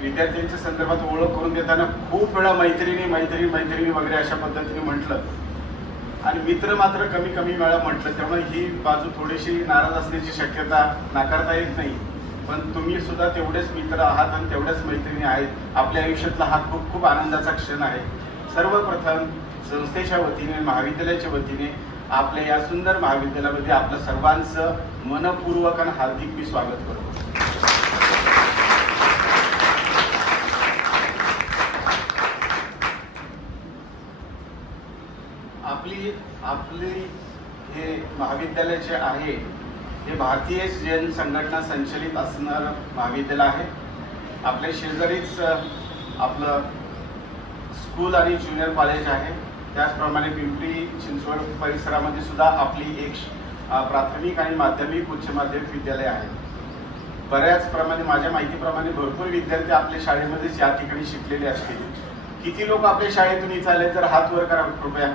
विद्यार्थ्यांच्या संदर्भात ओळख करून देताना खूप वेळा मैत्रिणी वगैरे अशा पद्धतीने म्हटलं आणि मित्र मात्र कमी वेळा म्हटलं. त्यामुळे ही बाजू थोडीशी नाराज असण्याची शक्यता नाकारता येत नाही. पण तुम्ही सुद्धा तेवढेच मित्र आहात आणि तेवढ्याच मैत्रिणी आहेत. आपल्या आयुष्यातला हा खूप खूप आनंदाचा क्षण आहे. सर्वप्रथम संस्थेच्या वतीने, महाविद्यालयाच्या वतीने आपल्या या सुंदर महाविद्यालयामध्ये आपल्या सर्वांचं मनपूर्वक आणि हार्दिक मी स्वागत करतो. आपली हे महाविद्यालय जे आहे हे भारतीय जैन संघटना संचलित असणारं महाविद्यालय आहे. आपल्या शेजारीच आपलं स्कूल आणि ज्युनियर कॉलेज आहे. त्याचप्रमाणे पिंपरी चिंचवड परिसरामध्ये सुद्धा आपली एक प्राथमिक आणि माध्यमिक उच्च माध्यमिक विद्यालय आहे. बऱ्याच प्रमाणे माझ्या माहितीप्रमाणे भरपूर विद्यार्थी आपल्या शाळेमध्येच या ठिकाणी शिकलेले असतील. किती लोक आपल्या शाळेतून इथं आले तर हात वर करा कृपया.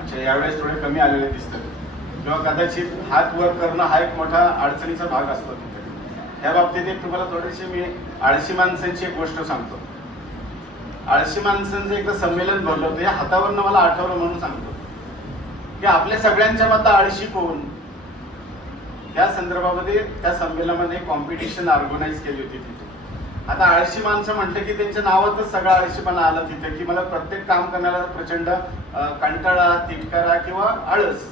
अच्छा, यावेळेस थोडे कमी आलेले दिसतात किंवा कदाचित हात वर करणं हा एक मोठा अडचणीचा भाग असतो तिथे. ह्या बाबतीत एक तुम्हाला थोडीशी मी आळशी माणसांची एक गोष्ट सांगतो. आळशी माणसांचं एकदा संमेलन भरलं होतं, या हातावरनं मला आठवलं म्हणून सांगतो की आपल्या सगळ्यांच्या मत आळशी कोण, या संदर्भामध्ये त्या संमेलनामध्ये कॉम्पिटिशन ऑर्गनाईज केली होती तिथे. आता आळशी माणसं म्हटलं की त्यांच्या नावातच सगळा आळशीपणा आला तिथे, की मला प्रत्येक काम करण्याला प्रचंड कंटाळा, तिटकारा किंवा आळस.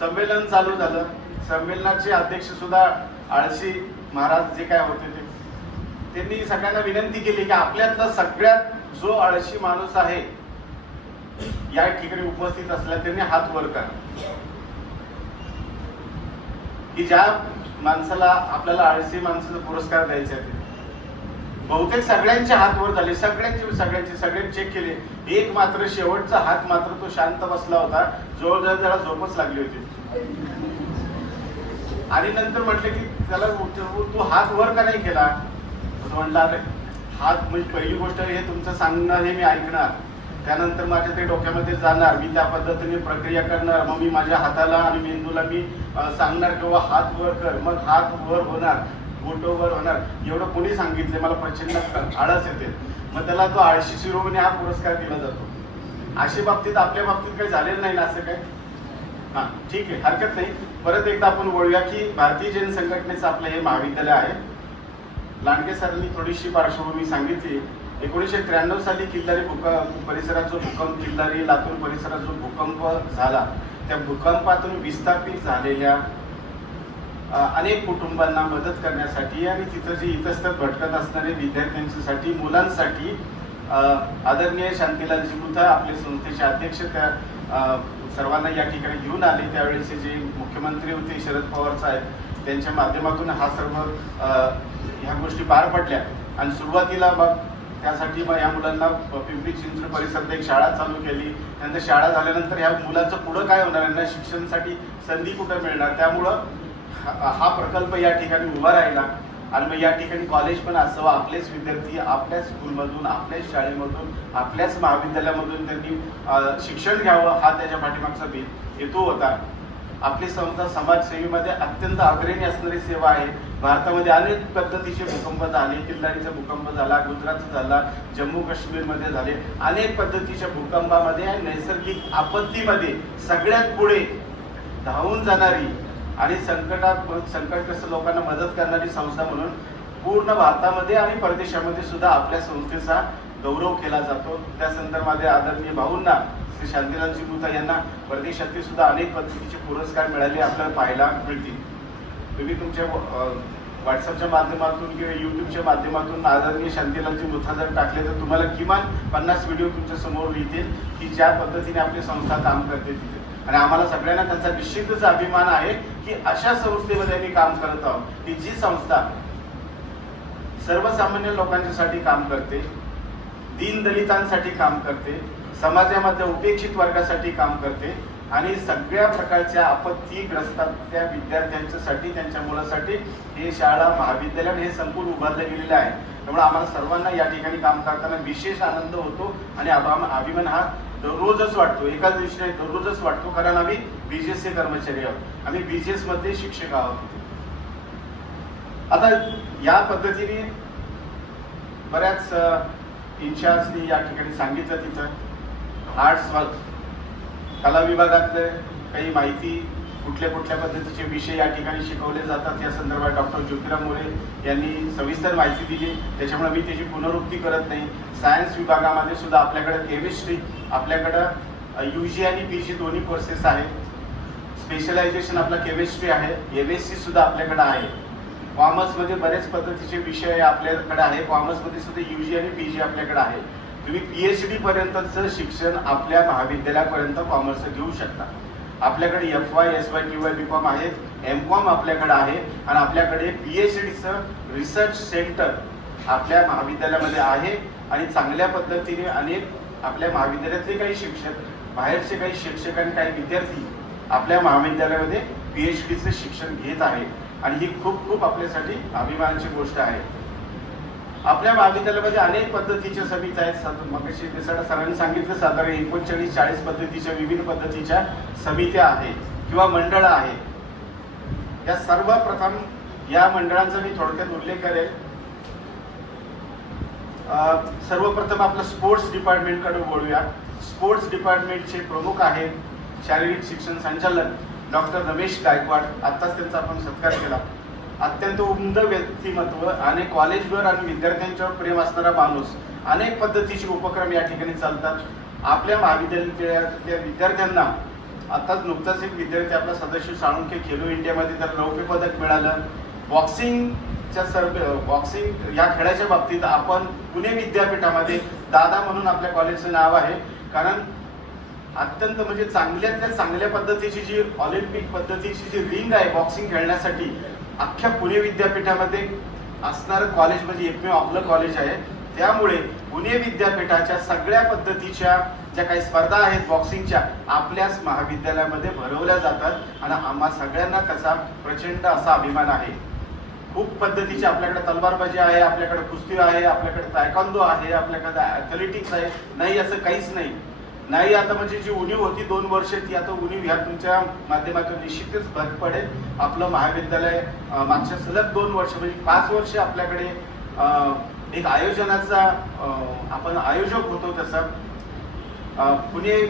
संमेलन चालू झालं. संमेलनाचे अध्यक्ष सुद्धा आळशी महाराज जे काय होते ते, त्यांनी सगळ्यांना विनंती केली की आपल्यातला सगळ्यात जो आळशी माणूस आहे या ठिकाणी उपस्थित असला त्यांनी हात वर करा, की ज्या माणसाला आपल्याला आळशी माणसाचा पुरस्कार द्यायचा आहे. बहुतेक सगळ्यांचे हात वर झाले, सगळ्यांचे चेक केले. एक मात्र शेवटचा हात मात्र तो शांत बसला होता, जवळजवळ त्याला झोपच लागली होती. आणि नंतर म्हटलं की त्याला तू हात वर का नाही केला? म्हणला अरे हात म्हणजे पहिली गोष्ट हे तुमचं सांगणं हे मी ऐकणार, त्यानंतर माझ्या ते डोक्यामध्ये जाणार, मी त्या पद्धतीने प्रक्रिया करणार, मग मी माझ्या हाताला आणि मेंदूला मी सांगणार किंवा हात वर कर, मग हात वर होणार, बोट वर होणार. एवढं कोणी सांगितले? मला प्रचंड आळस येते. मग त्याला तो आळशी शिरोमणी हा पुरस्कार दिला जातो. अशा बाबतीत आपल्या बाबतीत काही झालेलं नाही ना असं काय? हा ठीक आहे, हरकत नाही. परत एकदा आपण बोलूया की भारतीय जैन संघटनेचं आपलं हे महाविद्यालय आहे. लांडगे सरांनी थोडीशी पार्श्वभूमी सांगितली. 1993 साली किल्लारी परिसरात जो भूकंप, किल्लारी लातूर परिसरात जो भूकंप झाला, त्या भूकंपातून विस्थापित झालेल्या अनेक कुटुंबांना मदत करण्यासाठी आणि तिथं जे इतस्तर भटकत असणारे विद्यार्थ्यांसाठी, मुलांसाठी आदरणीय शांतीलालजी मुथा आपले संस्थेचे अध्यक्ष त्या सर्वांना या ठिकाणी घेऊन आले. त्यावेळेचे जे मुख्यमंत्री होते शरद पवार साहेब, त्यांच्या माध्यमातून हा सर्व ह्या गोष्टी पार पडल्या. आणि सुरुवातीला मग त्यासाठी मग ह्या मुलांना पिंपरी चिंचवड परिसरात एक शाळा चालू केली. त्यानंतर शाळा झाल्यानंतर ह्या मुलांचं पुढं काय होणार, यांना शिक्षणासाठी संधी कुठं मिळणार, त्यामुळं हा प्रकल्प या ठिकाणी उभा राहिला. आणि मग या ठिकाणी कॉलेज पण असावं, आपलेच विद्यार्थी आपल्याच स्कूलमधून, आपल्याच शाळेमधून, आपल्याच महाविद्यालयामधून त्यांनी शिक्षण घ्यावं, हा त्याच्या पाठीमागचा हेतू होता. आपली संस्था समाजसेवेमध्ये अत्यंत अग्रणी असणारी सेवा आहे. भारतामध्ये अनेक पद्धतीचे भूकंप झाले, किल्लारीचा भूकंप झाला, गुजरातचा झाला, जम्मू काश्मीरमध्ये झाले. अनेक पद्धतीच्या भूकंपामध्ये, नैसर्गिक आपत्तीमध्ये सगळ्यात पुढे धावून जाणारी आणि संकटग्रस्त लोकांना मदत करणारी संस्था म्हणून पूर्ण भारतामध्ये आणि परदेशामध्ये सुद्धा आपल्या संस्थेचा गौरव केला जातो. त्या संदर्भामध्ये आदरणीय भाऊंना श्री शांतीलालजी मुथा यांना परदेशातील सुद्धा अनेक पद्धतीचे पुरस्कार मिळाले आपल्याला पाहायला मिळतील. तुम्ही तुमच्या व्हॉट्सअपच्या माध्यमातून किंवा युट्यूबच्या माध्यमातून आदरणीय शांतीलालजी मुथा जर टाकले तर तुम्हाला किमान 50 व्हिडिओ तुमच्या समोर येतील की ज्या पद्धतीने आपली संस्था काम करते तिथे. आणि आम्हाला सगळ्यांना त्यांचा निश्चितच अभिमान आहे की अशा संस्थेमध्ये आम्ही काम करत आहोत की जी संस्था सर्वसामान्य लोकांच्यासाठी काम करते, दीनदलितांसाठी काम करते, समाजामध्ये उपेक्षित वर्गासाठी काम करते आणि सगळ्या प्रकारच्या आपत्तीग्रस्तात त्या विद्यार्थ्यांच्यासाठी, त्यांच्या मुलासाठी हे शाळा, महाविद्यालय हे संकुल उभारले गेलेले आहे. त्यामुळे आम्हाला सर्वांना या ठिकाणी काम करताना विशेष आनंद होतो आणि अभिमान हा दररोजच वाटतो. एकाच दिवशी नाही, दररोजच वाटतो. कारण आम्ही बीजेसचे कर्मचारी आहोत, आम्ही बीजेस मध्ये शिक्षक आहोत. आता या पद्धतीने बऱ्याच इन्चार्जनी या ठिकाणी सांगितलं तिथं आर्ट्स कला विभागातले काही माहिती, कुठल्या पद्धतीचे विषय या ठिकाणी शिकवले जातात या संदर्भात डॉक्टर ज्योतिराव मोरे यांनी सविस्तर माहिती दिली. त्याच्यामुळे मी त्याची पुनरुक्ती करत नाही. सायन्स विभागामध्ये सुद्धा आपल्याकडे केमिस्ट्री, आपल्याकडं UG आणि PG दोन्ही कोर्सेस आहेत. स्पेशलायझेशन आपला केमिस्ट्री आहे, MSc सुद्धा आपल्याकडे आहे. कॉमर्समध्ये बरेच पद्धतीचे विषय आपल्याकडे आहे. कॉमर्समध्ये सुद्धा UG आणि PG आपल्याकडे आहे. तुम्ही PhD पर्यंतचं शिक्षण आपल्या महाविद्यालयापर्यंत कॉमर्स घेऊ शकता. आपल्याकडे FY, SY, TY, BCom आहेत, MCom आपल्याकडे आहे आणि आपल्याकडे PhDचं रिसर्च सेंटर आपल्या महाविद्यालयामध्ये आहे. आणि चांगल्या पद्धतीने अनेक आपल्या महाविद्यालयातले काही शिक्षक, बाहेरचे काही शिक्षक आणि काही विद्यार्थी आपल्या महाविद्यालयामध्ये PhDचं शिक्षण घेत आहे आणि ही खूप खूप आपल्यासाठी अभिमानाची गोष्ट आहे. आपल्या महाविद्यालयामध्ये अनेक पद्धतीच्या समित्या आहेत. मगाशी देसाडा सरांनी सांगितलं साधारण 39-40 पद्धतीच्या विविध पद्धतीच्या समित्या आहेत किंवा मंडळं आहेत. या सर्वप्रथम या मंडळांचा मी थोडक्यात उल्लेख करेल. सर्वप्रथम आपलं स्पोर्ट्स डिपार्टमेंटकडे बोलूया. स्पोर्ट्स डिपार्टमेंटचे प्रमुख आहेत शारीरिक शिक्षण संचालक डॉक्टर रमेश गायकवाड. आत्ताच त्यांचा आपण सत्कार केला. अत्यंत उमद व्यक्तिमत्व आणि कॉलेजवर आणि विद्यार्थ्यांच्यावर प्रेम असणारा माणूस. अनेक पद्धतीचे उपक्रम या ठिकाणी चालतात. आपल्या महाविद्यालयातल्या विद्यार्थ्यांना आताच नुकताच एक विद्यार्थी आपला सदाशिव साळुंखे खेलो इंडियामध्ये त्याला रौप्य पदक मिळालं. बॉक्सिंग या खेळाच्या बाबतीत आपण पुणे विद्यापीठामध्ये दादा म्हणून आपल्या कॉलेजचं नाव आहे. कारण अत्यंत म्हणजे चांगल्यातल्या चांगल्या पद्धतीची जी ऑलिम्पिक पद्धतीची जी रिंग आहे बॉक्सिंग खेळण्यासाठी अख्ख्या पुणे विद्यापीठामध्ये असणारं कॉलेज म्हणजे एकमेव आपलं कॉलेज आहे. त्यामुळे पुणे विद्यापीठाच्या सगळ्या पद्धतीच्या ज्या काही स्पर्धा आहेत बॉक्सिंगच्या आपल्याच महाविद्यालयामध्ये भरवल्या जातात आणि आम्हा सगळ्यांना त्याचा प्रचंड असा अभिमान आहे. खूप पद्धतीची आपल्याकडे तलवारबाजी आहे, आपल्याकडे कुस्ती आहे, आपल्याकडे तायकांदो आहे, आपल्याकडे ॲथलेटिक्स आहे. नाही असं काहीच नाही. आता म्हणजे जी उणीव होती 2 वर्ष ती आता उणीव ह्या तुमच्या माध्यमातून निश्चितच भर पडेल. आपलं महाविद्यालय मागच्या सलग 2 वर्ष म्हणजे 5 वर्ष आपल्याकडे एक आयोजनाचा आपण आयोजक होतो. तसं पुणे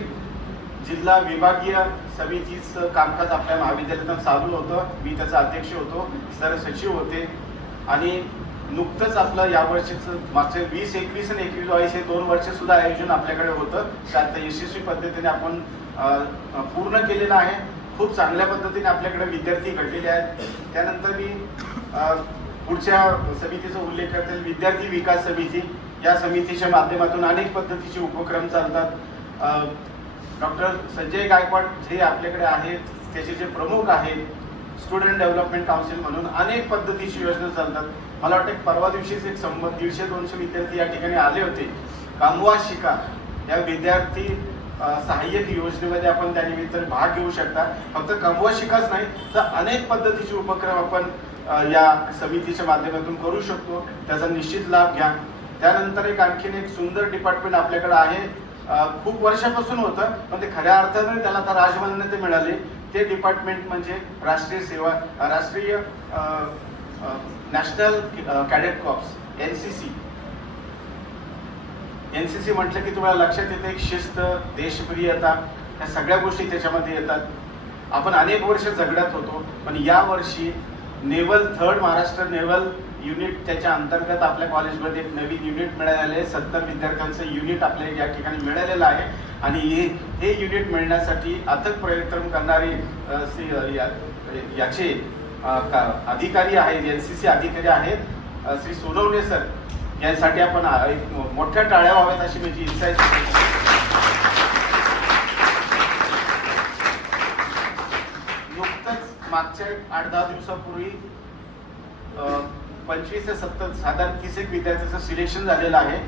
जिल्हा विभागीय समितीचं कामकाज आपल्या महाविद्यालयात चालू होतं. मी त्याचा अध्यक्ष होतो, सर सचिव होते. आणि नुकतंच आपलं यावर्षीचं मागचे 20, 21 आणि 21-22 हे 2 वर्ष सुद्धा आयोजन आपल्याकडे होतं. ते आता यशस्वी पद्धतीने आपण पूर्ण केलेलं आहे. खूप चांगल्या पद्धतीने आपल्याकडे विद्यार्थी घडलेले आहेत. त्यानंतर मी पुढच्या समितीचा उल्लेख करते, विद्यार्थी विकास समिती. या समितीच्या माध्यमातून अनेक पद्धतीचे उपक्रम चालतात. डॉक्टर संजय गायकवाड जे आपल्याकडे आहेत त्याचे जे प्रमुख आहेत, स्टुडंट डेव्हलपमेंट काउन्सिल म्हणून अनेक पद्धतीची योजना चालतात. मला वाटतं परवा दिवशीच एक 150-200 विद्यार्थी या ठिकाणी आले होते. कमवा शिका या विद्यार्थी सहाय्यक योजनेमध्ये आपण त्यानिमित्ताने भाग घेऊ शकता. फक्त कमवा शिकाच नाही तर अनेक पद्धतीचे उपक्रम आपण या समितीच्या माध्यमातून करू शकतो. त्याचा निश्चित लाभ घ्या. त्यानंतर आणखीन एक सुंदर डिपार्टमेंट आपल्याकडे आहे. खूप वर्षापासून होतं पण ते खऱ्या अर्थाने त्याला आता राजमान्यता मिळाली. ते डिपार्टमेंट म्हणजे राष्ट्रीय national cadet corps NCC. NCC म्हटलं की तुम्हाला लक्षात येतं एक शिस्त, देशप्रियता ह्या सगळ्या गोष्टी त्याच्यामध्ये येतात. आपण अनेक वर्ष झगडत होतो पण या वर्षी naval 3rd Maharashtra naval unit त्याच्या अंतर्गत आपल्या कॉलेजमध्ये एक नवीन युनिट मिळालेलं आहे. 70 विद्यार्थ्यांचं युनिट आपल्या या ठिकाणी मिळालेलं आहे. आणि हे युनिट मिळण्यासाठी अथक प्रयत्न करणारे याचे अधिकारी आहेत, एनसीसी अधिकारी आहेत, श्री सोनवणे सर. यासाठी आपण एक मोठ्या टाळ्या व्हाव्यात अशी माझी इच्छा आहे. नुकतंच मागच्या 8-10 दिवसापूर्वी 25 ते 70 साधारण 30 विद्यार्थ्यांचं सिलेक्शन झालेलं आहे.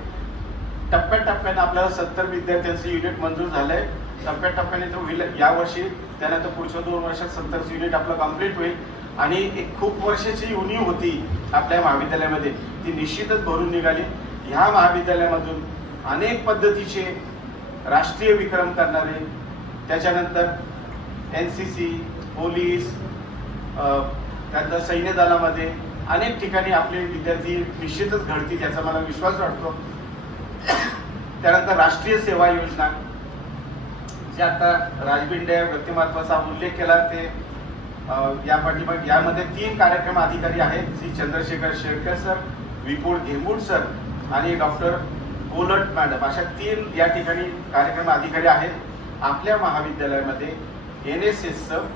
टप्प्याटप्प्याने आपल्याला 70 विद्यार्थ्यांचं युनिट मंजूर झालंय. टप्प्याटप्प्याने तो होईल. यावर्षी त्यानंतर पुढच्या 2 वर्षात 70 युनिट आपलं कम्प्लीट होईल. आणि एक खूप वर्षाची उणीव होती आपल्या महाविद्यालयामध्ये ती निश्चितच भरून निघाली. ह्या महाविद्यालयामधून अनेक पद्धतीचे राष्ट्रीय विक्रम करणारे, त्याच्यानंतर एनसीसी, पोलीस, त्यानंतर सैन्य दलामध्ये अनेक ठिकाणी आपले विद्यार्थी निश्चितच घडतील याचा मला विश्वास वाटतो. त्यानंतर राष्ट्रीय सेवा योजना जे आता राजबिंडे व्यक्तिमत्वाचा उल्लेख केला ते या पाठीमागे यामध्ये 3 कार्यक्रम अधिकारी आहेत. श्री चंद्रशेखर शेळकर सर, विपुल घेंबूड सर आणि डॉक्टर कोलट मॅडम अशा 3 या ठिकाणी कार्यक्रम अधिकारी आहेत. आपल्या महाविद्यालयामध्ये NSSचं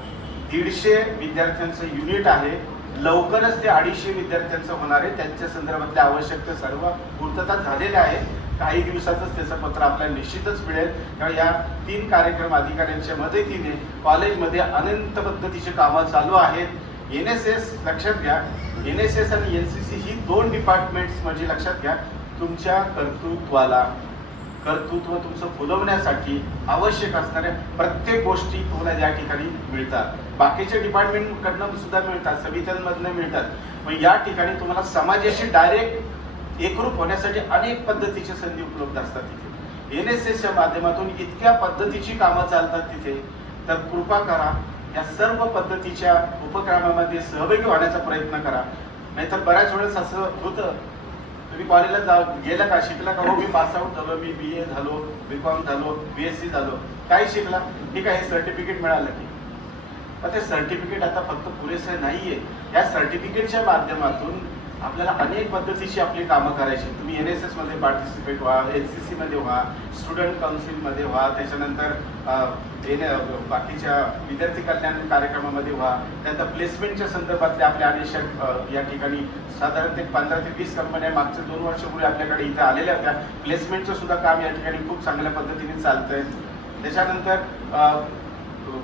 150 विद्यार्थ्यांचं युनिट आहे. लवकरच ते 250 विद्यार्थ्यांचं होणार आहे. त्यांच्या संदर्भातल्या आवश्यक ते सर्व पूर्तता झालेल्या आहेत. काही दिवसातच त्याचं पत्र आपल्याला निश्चितच मिळेल. कारण या 3 कार्यक्रम अधिकाऱ्यांच्या मदतीने कॉलेजमध्ये अनंत पद्धतीची कामं चालू आहेत. NSS लक्षात घ्या, NSS आणि NCC ही 2 डिपार्टमेंट्स म्हणजे लक्षात घ्या तुमच्या कर्तृत्व तुमचं फुलवण्यासाठी आवश्यक असणाऱ्या प्रत्येक गोष्टी तुम्हाला या ठिकाणी मिळतात. बाकीच्या डिपार्टमेंट कडनं सुद्धा मिळतात, समित्यांमधनं मिळतात. पण या ठिकाणी तुम्हाला समाजाशी डायरेक्ट एकरूप होण्यासाठी अनेक पद्धतीच्या संधी उपलब्ध असतात तिथे. NSSच्या माध्यमातून इतक्या पद्धतीची कामं चालतात तिथे. तर कृपा करा या सर्व पद्धतीच्या उपक्रमामध्ये सहभागी होण्याचा प्रयत्न करा. नाहीतर बऱ्याच वेळेस असं होतं तुम्ही कॉलेजला गेला का, शिकला का, हो मी पास आउट झालो, मी BA झालो, BCom झालो, BSc झालो, काय शिकला, ठीक आहे, सर्टिफिकेट मिळालं की. पण ते सर्टिफिकेट आता फक्त पुरेसं नाहीये. या सर्टिफिकेटच्या माध्यमातून आपल्याला अनेक पद्धतीची आपली कामं करायची. तुम्ही NSS मध्ये पार्टिसिपेट व्हा, NCC मध्ये व्हा, स्टुडंट काउन्सिलमध्ये व्हा, त्याच्यानंतर बाकीच्या विद्यार्थी कल्याण कार्यक्रमामध्ये व्हा. त्यानंतर प्लेसमेंटच्या संदर्भातल्या आपल्या अनेक या ठिकाणी साधारणतः 15 ते 20 कंपन्या मागच्या 2 वर्षापूर्वी आपल्याकडे इथे आलेल्या होत्या. प्लेसमेंटचं सुद्धा काम या ठिकाणी खूप चांगल्या पद्धतीने चालतंय. त्याच्यानंतर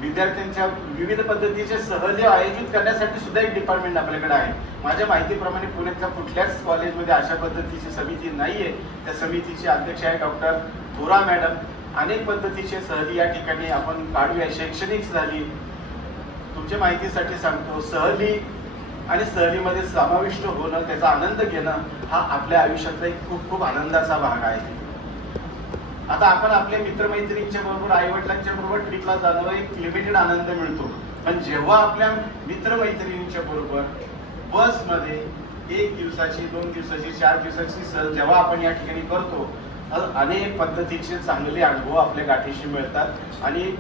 विद्यार्थ्यांच्या विविध पद्धतीचे सहली आयोजित करण्यासाठी सुद्धा एक डिपार्टमेंट आपल्याकडे आहे. माझ्या माहितीप्रमाणे पुण्यातल्या कुठल्याच कॉलेजमध्ये अशा पद्धतीची समिती नाहीये. त्या समितीचे अध्यक्ष आहे डॉक्टर थोरा मॅडम. अनेक पद्धतीचे सहली या ठिकाणी आपण काढूया. शैक्षणिक सहली तुमच्या माहितीसाठी सांगतो, सहली आणि सहलीमध्ये समाविष्ट होणं, त्याचा आनंद घेणं हा आपल्या आयुष्यातला एक खूप खूप आनंदाचा भाग आहे. आता आपण आपल्या मित्रमैत्रिणींच्या बरोबर, आई वडिलांच्या बरोबर ट्रिपला जाणं एक लिमिटेड आनंद मिळतो, पण जेव्हा आपल्या मित्रमैत्रिणींच्या बरोबर बसमध्ये 1 दिवसाची, 2 दिवसाची, 4 दिवसाची सहल जेव्हा आपण या ठिकाणी करतो, अनेक पद्धतीचे चांगले अनुभव आपल्या गाठीशी मिळतात. आणि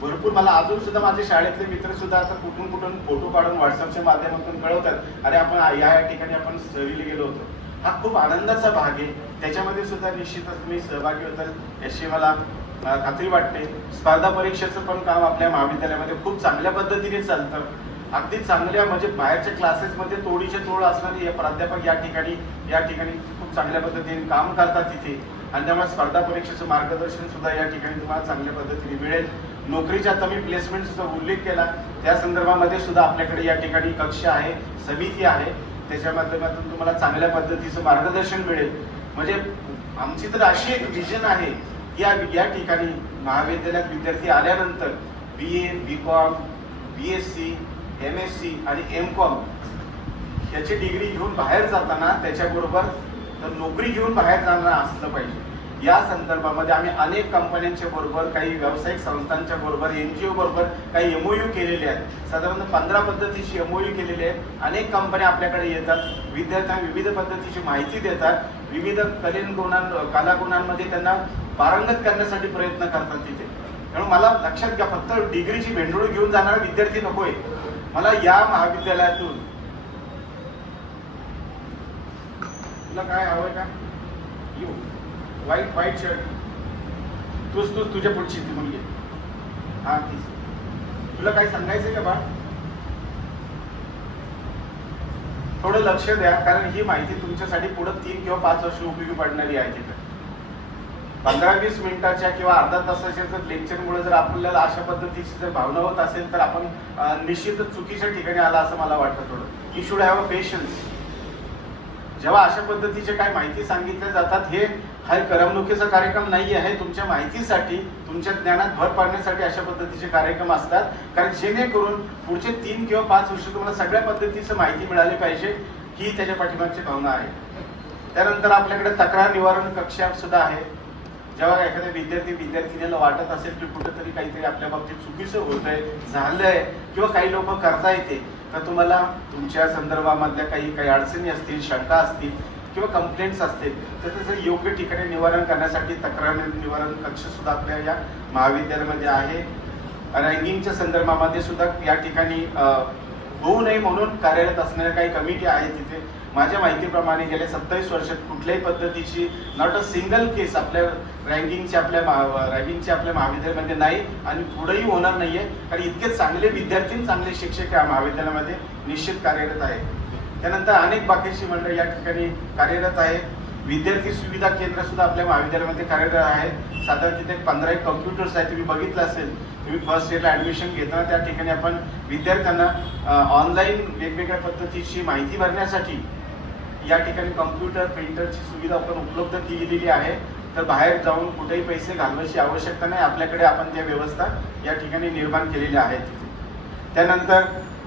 भरपूर मला अजून सुद्धा माझे शाळेतले मित्र सुद्धा आता कुठून कुठून फोटो काढून व्हॉट्सअपच्या माध्यमातून कळवतात, अरे आपण या ठिकाणी आपण सहलीला गेलो होतो. हा खूप आनंदाचा भाग आहे. त्याच्यामध्ये सुद्धा निश्चितच तुम्ही सहभागी होताल याची मला खात्री वाटते. स्पर्धा परीक्षेचं पण काम आपल्या महाविद्यालयामध्ये खूप चांगल्या पद्धतीने चालतं. अगदी चांगल्या म्हणजे बाहेरच्या क्लासेसमध्ये तोडीचे तोड असणारे प्राध्यापक या ठिकाणी खूप चांगल्या पद्धतीने काम करतात तिथे. आणि त्यामुळे स्पर्धा परीक्षेचं मार्गदर्शन सुद्धा या ठिकाणी तुम्हाला चांगल्या पद्धतीने मिळेल. नोकरीच्या आता मी प्लेसमेंटचा उल्लेख केला, त्या संदर्भामध्ये सुद्धा आपल्याकडे या ठिकाणी कक्ष आहे, समिती आहे. त्याच्या माध्यमातून तुम्हाला चांगल्या पद्धतीचं मार्गदर्शन मिळेल. म्हणजे आमची तर अशी एक विजन आहे की या ठिकाणी महाविद्यालयात विद्यार्थी आल्यानंतर BA, BCom, BSc, MSc आणि MCom याची डिग्री घेऊन बाहेर जाताना त्याच्याबरोबर तर नोकरी घेऊन बाहेर जाणं असलं पाहिजे. या संदर्भामध्ये आम्ही अनेक कंपन्यांच्या बरोबर, काही व्यावसायिक संस्थांच्या बरोबर, NGO बरोबर काही MOU केलेले आहेत. साधारणतः 15 पद्धतीची MOU केलेली आहेत. अनेक कंपन्या आपल्याकडे येतात, विद्यार्थ्यांना विविध पद्धतीची माहिती देतात, विविध कलागुणांमध्ये त्यांना पारंगत करण्यासाठी प्रयत्न करतात तिथे. त्यामुळे मला लक्षात घ्या, फक्त डिग्रीची भेंडोळ घेऊन जाणारा विद्यार्थी नकोय मला. या महाविद्यालयातून तुला काय हवंय का? येऊ व्हाईट शर्ट, तूच तुझ्या पुढची ती मुलगी. हा तीच. तुला काय सांगायचंय का बाळ? थोडं लक्ष द्या, कारण ही माहिती तुमच्यासाठी पुढे 3 किंवा 5 वर्ष उपयोगी पडणारी आहे. तिथे 15-20 मिनिटाच्या किंवा अर्धा तासाच्या जर लेक्चरमुळे जर आपल्याला अशा पद्धतीची जर भावना होत असेल तर आपण निश्चितच चुकीच्या ठिकाणी आला असं मला वाटतं. थोडं you should have a patience. जेव्हा अशा पद्धतीचे काय माहिती सांगितल्या जातात, हा करमणुकीचा कार्यक्रम नाही आहे. तुमच्या माहितीसाठी, तुमच्या ज्ञानात भर पाडण्यासाठी अशा पद्धतीचे कार्यक्रम असतात. कारण जेणेकरून पुढचे 3 किंवा 5 वर्ष तुम्हाला सगळ्या पद्धतीचं माहिती मिळाली पाहिजे, ही त्याच्या पाठीमागची भावना आहे. त्यानंतर आपल्याकडे तक्रार निवारण कक्ष सुद्धा आहे. जेव्हा एखाद्या विद्यार्थिनीला वाटत असेल की कुठेतरी काहीतरी आपल्या बाबतीत चुकीचं होतंय, झालंय किंवा काही लोक करता येते, तर तुम्हाला तुमच्या संदर्भामधल्या काही अडचणी असतील, शंका असतील किंवा कंप्लेंट्स असतील, तर त्याचं योग्य ठिकाणी निवारण करण्यासाठी तक्रार निवारण कक्ष सुद्धा आपल्या या महाविद्यालयामध्ये आहे. रँकिंगच्या संदर्भामध्ये सुद्धा या ठिकाणी होऊ नये म्हणून कार्यरत असणाऱ्या काही कमिटी आहेत तिथे. माझ्या माहितीप्रमाणे गेल्या 27 वर्षात कुठल्याही पद्धतीची नॉट अ सिंगल केस आपल्या रँकिंगची आपल्या महाविद्यालयामध्ये नाही आणि पुढेही होणार नाहीये. कारण इतके चांगले विद्यार्थी, चांगले शिक्षक या महाविद्यालयामध्ये निश्चित कार्यरत आहेत. त्यानंतर अनेक बाकीची मंडळ या ठिकाणी कार्यरत आहेत. विद्यार्थी सुविधा केंद्र सुद्धा आपल्या महाविद्यालयामध्ये कार्यरत आहेत. साधारण तिथे 15 कॉम्प्युटर्स आहेत. तुम्ही बघितलं असेल, तुम्ही फर्स्ट इयरला ऍडमिशन घेताना त्या ठिकाणी आपण विद्यार्थ्यांना ऑनलाईन वेगवेगळ्या पद्धतीची माहिती भरण्यासाठी या ठिकाणी कॉम्प्युटर, प्रिंटरची सुविधा आपण उपलब्ध केलेली आहे. तर बाहेर जाऊन कुठेही पैसे घालवायची आवश्यकता नाही. आपल्याकडे आपण त्या व्यवस्था या ठिकाणी निर्माण केलेल्या आहेत. त्यानंतर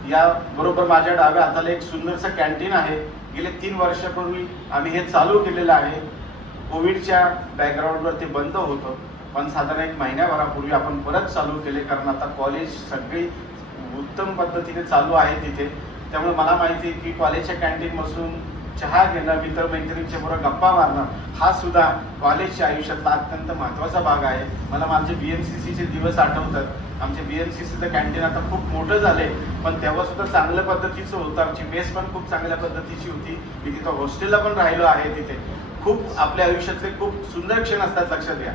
या बरोबर माझ्या डाव्या हाताला एक सुंदरसं कॅन्टीन आहे. गेले 3 वर्षापूर्वी आम्ही हे चालू केलेलं आहे. कोविडच्या बॅकग्राऊंडवर ते बंद होतं, पण साधारण 1 महिन्याभरापूर्वी आपण परत चालू केले. कारण आता कॉलेज सगळी उत्तम पद्धतीने चालू आहे तिथे. त्यामुळे मला माहिती आहे की कॉलेजच्या कॅन्टीन बसून चहा घेणं, मित्रमैत्रिणींच्या बरोबर गप्पा मारणं हा सुद्धा कॉलेजच्या आयुष्यातला अत्यंत महत्त्वाचा भाग आहे. मला माझे BNCCचे दिवस आठवतात. आमचे BNCCचं कॅन्टीन आता खूप मोठं झालंय, पण तेव्हा सुद्धा चांगल्या पद्धतीचं होतं. आमची मेस पण खूप चांगल्या पद्धतीची होती. मी तिथं हॉस्टेलला पण राहिलो आहे. तिथे खूप आपल्या आयुष्यातले खूप सुंदर क्षण असतात. लक्षात घ्या,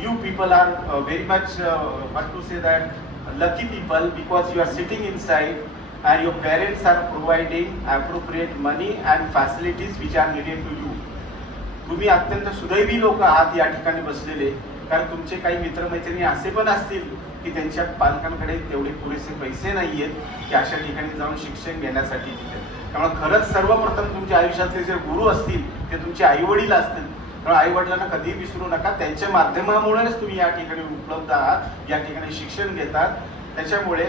you people are very much what to say that lucky people because you are sitting inside and your parents are providing appropriate money and facilities which are needed to you. तुम्ही अत्यंत सुदैवी लोक आहात या ठिकाणी बसलेले कारण तुमचे काही मित्रमैत्रिणी असे पण असतील की त्यांच्या पालकांकडे तेवढे पुरेसे पैसे नाहीयेत की अशा ठिकाणी जाऊन शिक्षण घेण्यासाठी तिथे. त्यामुळे खरंच सर्वप्रथम तुमच्या आयुष्यातले जे गुरु असतील ते तुमचे आई वडील असतील. त्यामुळे आई वडिलांना कधीही विसरू नका. त्यांच्या माध्यमामुळेच तुम्ही या ठिकाणी उपलब्ध आहात, या ठिकाणी शिक्षण घेतात. त्याच्यामुळे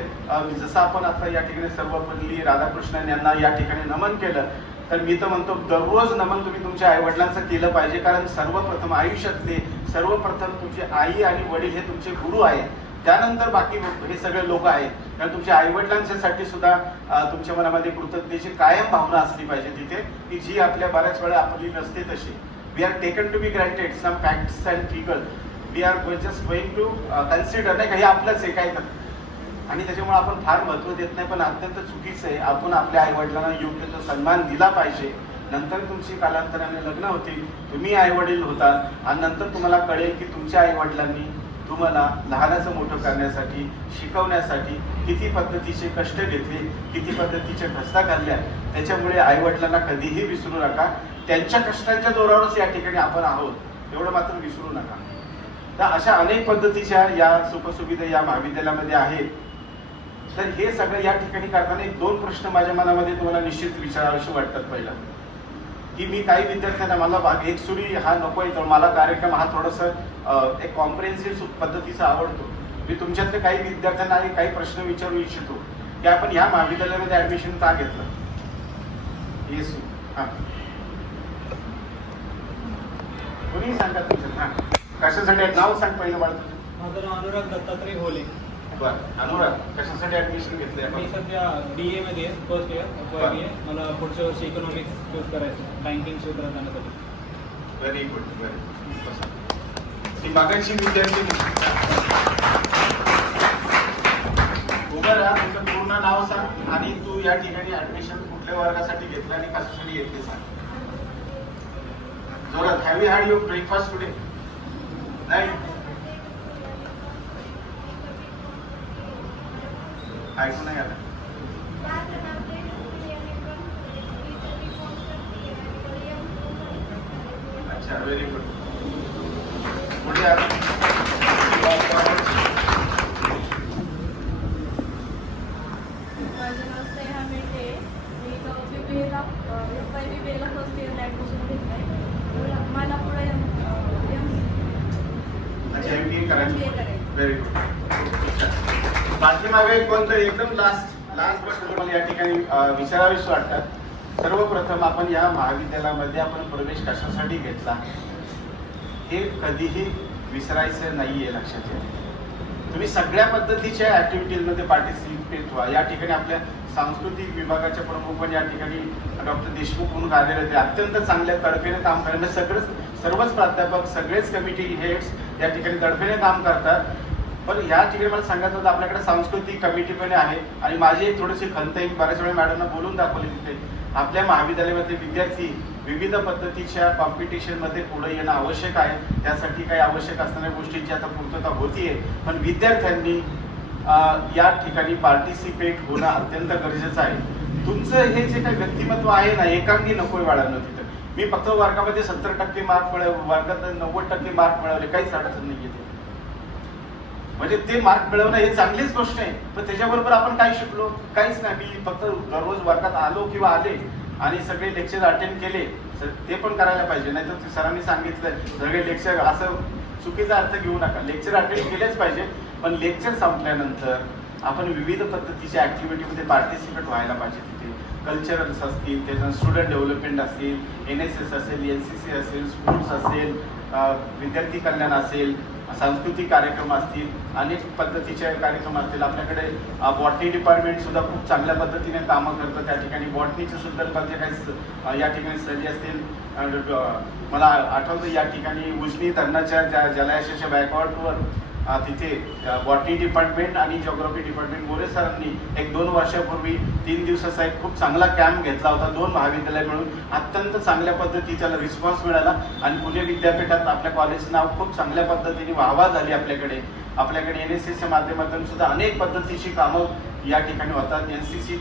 जसं आपण आता या ठिकाणी सर्वपल्ली राधाकृष्णन यांना या ठिकाणी नमन केलं, तर मी तर म्हणतो दररोज नमन तुम्ही तुमच्या आई वडिलांचं केलं पाहिजे. कारण सर्वप्रथम आयुष्यातले सर्वप्रथम तुमचे आई आणि वडील हे तुमचे गुरु आहेत. त्यानंतर बाकी हे सगळे लोक आहेत. कारण तुमच्या आई वडिलांसाठी सुद्धा तुमच्या मनामध्ये कृतज्ञतेची कायम भावना असली पाहिजे तिथे, की जी आपल्या बऱ्याच वेळा आपली नसते तशी. We are taken to be granted some facts and figure, we are just going to consider, नाही का, हे आपलंच आहे काय तर. आणि त्याच्यामुळे आपण फार महत्त्व देत नाही, पण अत्यंत चुकीचं आहे. आपण आपल्या आई वडिलांना योग्य तो सन्मान दिला पाहिजे. नंतर तुमची कालांतराने लग्न होतील, तुम्ही आई वडील होतात आणि नंतर तुम्हाला कळेल की तुमच्या आई वडिलांनी तुम्हाला लहानाचं मोठं करण्यासाठी, शिकवण्यासाठी किती पद्धतीचे कष्ट घेतले, किती पद्धतीच्या घसता घालल्या. त्याच्यामुळे आई वडिलांना कधीही विसरू नका. त्यांच्या कष्टांच्या जोरावरच या ठिकाणी आपण आहोत, एवढं मात्र विसरू नका. तर अशा अनेक पद्धतीच्या या सुखसुविधा या महाविद्यालयामध्ये आहेत. तर हे सगळं या ठिकाणी करताना एक दोन प्रश्न माझ्या मनामध्ये तुम्हाला निश्चित विचारावेसे वाटतात. पहिला की मी काही विद्यार्थ्यांना, मला एकसुरी हा नको येतो, मला कार्यक्रम हा थोडंसं एक कॉम्प्रिहेन्सिव्ह पद्धतीचा आवडतो. मी तुमच्यातले काही विद्यार्थ्यांना काही प्रश्न विचारू इच्छितो की आपण ह्या महाविद्यालयामध्ये ऍडमिशन का घेतलं. येस, हा, कोणी सांगा तुमचं. हा, कशासाठी नाव सांग पहिलं बाळ तुझं. माझं नाव अनुराग दत्तात्रय घोले. बरं अनुराग, कशासाठी ऍडमिशन घेतलंय मी आपण. सध्या BA मध्ये फर्स्ट इयर BA. मला पुढच्या वर्षी इकॉनॉमिक्स चूज करायचं बँकिंग क्षेत्रात जाण्यासाठी. Very good, very good. ती मागायची विद्यार्थी उभं राहा, तुझं पूर्ण नाव सांग आणि तू या ठिकाणी ऍडमिशन कुठल्या वर्गासाठी घेतलं आणि कशासाठी घेतले सांग. जोरात. Have you had your breakfast today. नाही, ऐकू नाही आलं. अच्छा, व्हेरी गुड. पुढे या. माझं नाव स्नेहा मेटे. मी BBAला FYBBAला फर्स्ट इयरला ॲडमिशन घेतलं आहे. मला पुढे अच्छा, MBA करायचं. MBA करायचं. Very good. पाठीमागे कोणतं एकदम लास्ट गोष्ट तुम्हाला या ठिकाणी विचारावीच वाटतात. सर्वप्रथम आपण या महाविद्यालयामध्ये आपण प्रवेश कशासाठी घेतला हे कधीही विसरायचं नाहीये, लक्षात घ्या. तुम्ही सगळ्या पद्धतीच्या ऍक्टिव्हिटीजमध्ये पार्टिसिपेट व्हा. या ठिकाणी आपल्या सांस्कृतिक विभागाचे प्रमुख पण या ठिकाणी डॉक्टर देशमुख म्हणून कार्यरत आहे. अत्यंत चांगल्या तडफेने काम करण्यात सर्वच प्राध्यापक, सगळेच कमिटी हेड्स या ठिकाणी तडफेने काम करतात. पण या ठिकाणी मला सांगायचं होतं, आपल्याकडे सांस्कृतिक कमिटी पण आहे. आणि माझी एक थोडीशी खंत आहे, बऱ्याच वेळा मॅडमना बोलून दाखवली तिथे, आपल्या महाविद्यालयामध्ये विद्यार्थी विविध पद्धतीच्या कॉम्पिटिशनमध्ये पुढे येणं आवश्यक आहे. त्यासाठी काही आवश्यक असणाऱ्या गोष्टींची आता पूर्तता होतीये. पण विद्यार्थ्यांनी या ठिकाणी पार्टिसिपेट होणं अत्यंत गरजेचं आहे. तुमचं हे जे काही व्यक्तिमत्व आहे ना, एकांगी नकोय बाळांनो तिथं. मी फक्त वर्गामध्ये 70% मार्क मिळवले, वर्गात 90% मार्क मिळवले, काहीच अडचण नाही येते. म्हणजे ते मार्क मिळवणं हे चांगलीच गोष्ट आहे. पण त्याच्याबरोबर आपण काय शिकलो, काहीच नाही. मी फक्त दररोज वर्गात आलो किंवा आले आणि सगळे लेक्चर अटेंड केले, ते पण करायला पाहिजे. नाही तर सरांनी सांगितलं सगळे लेक्चर, असं चुकीचा अर्थ घेऊ नका. लेक्चर अटेंड केलेच पाहिजे, पण लेक्चर संपल्यानंतर आपण विविध पद्धतीच्या ऍक्टिव्हिटीमध्ये पार्टिसिपेट व्हायला पाहिजे. तिथे कल्चरल्स असतील, त्याच्यानंतर स्टुडंट डेव्हलपमेंट असतील, NSS असेल, NCC असेल, स्पोर्ट्स असेल, विद्यार्थी कल्याण असेल, सांस्कृतिक कार्यक्रम असतील, अनेक पद्धतीचे कार्यक्रम असतील. आपल्याकडे बॉटनी डिपार्टमेंट सुद्धा खूप चांगल्या पद्धतीने कामं करतं. त्या ठिकाणी बॉटनीचे सुद्धा काही या ठिकाणी स्टडी असतील. मला आठवतं या ठिकाणी उजनी धरणाच्या जलाशयाच्या बॅकवॉटवर तिथे बॉटनी डिपार्टमेंट आणि जिओग्राफी डिपार्टमेंट मोरे सरांनी 1-2 वर्षापूर्वी 3 दिवसाचा एक खूप चांगला कॅम्प घेतला होता. 2 महाविद्यालय मिळून अत्यंत चांगल्या पद्धतीचा रिस्पॉन्स मिळाला आणि पुणे विद्यापीठात आपल्या कॉलेजचं नाव खूप चांगल्या पद्धतीने वाहवा झाली. आपल्याकडे NSSच्या माध्यमातून सुद्धा अनेक पद्धतीची कामं या ठिकाणी होतात. NCC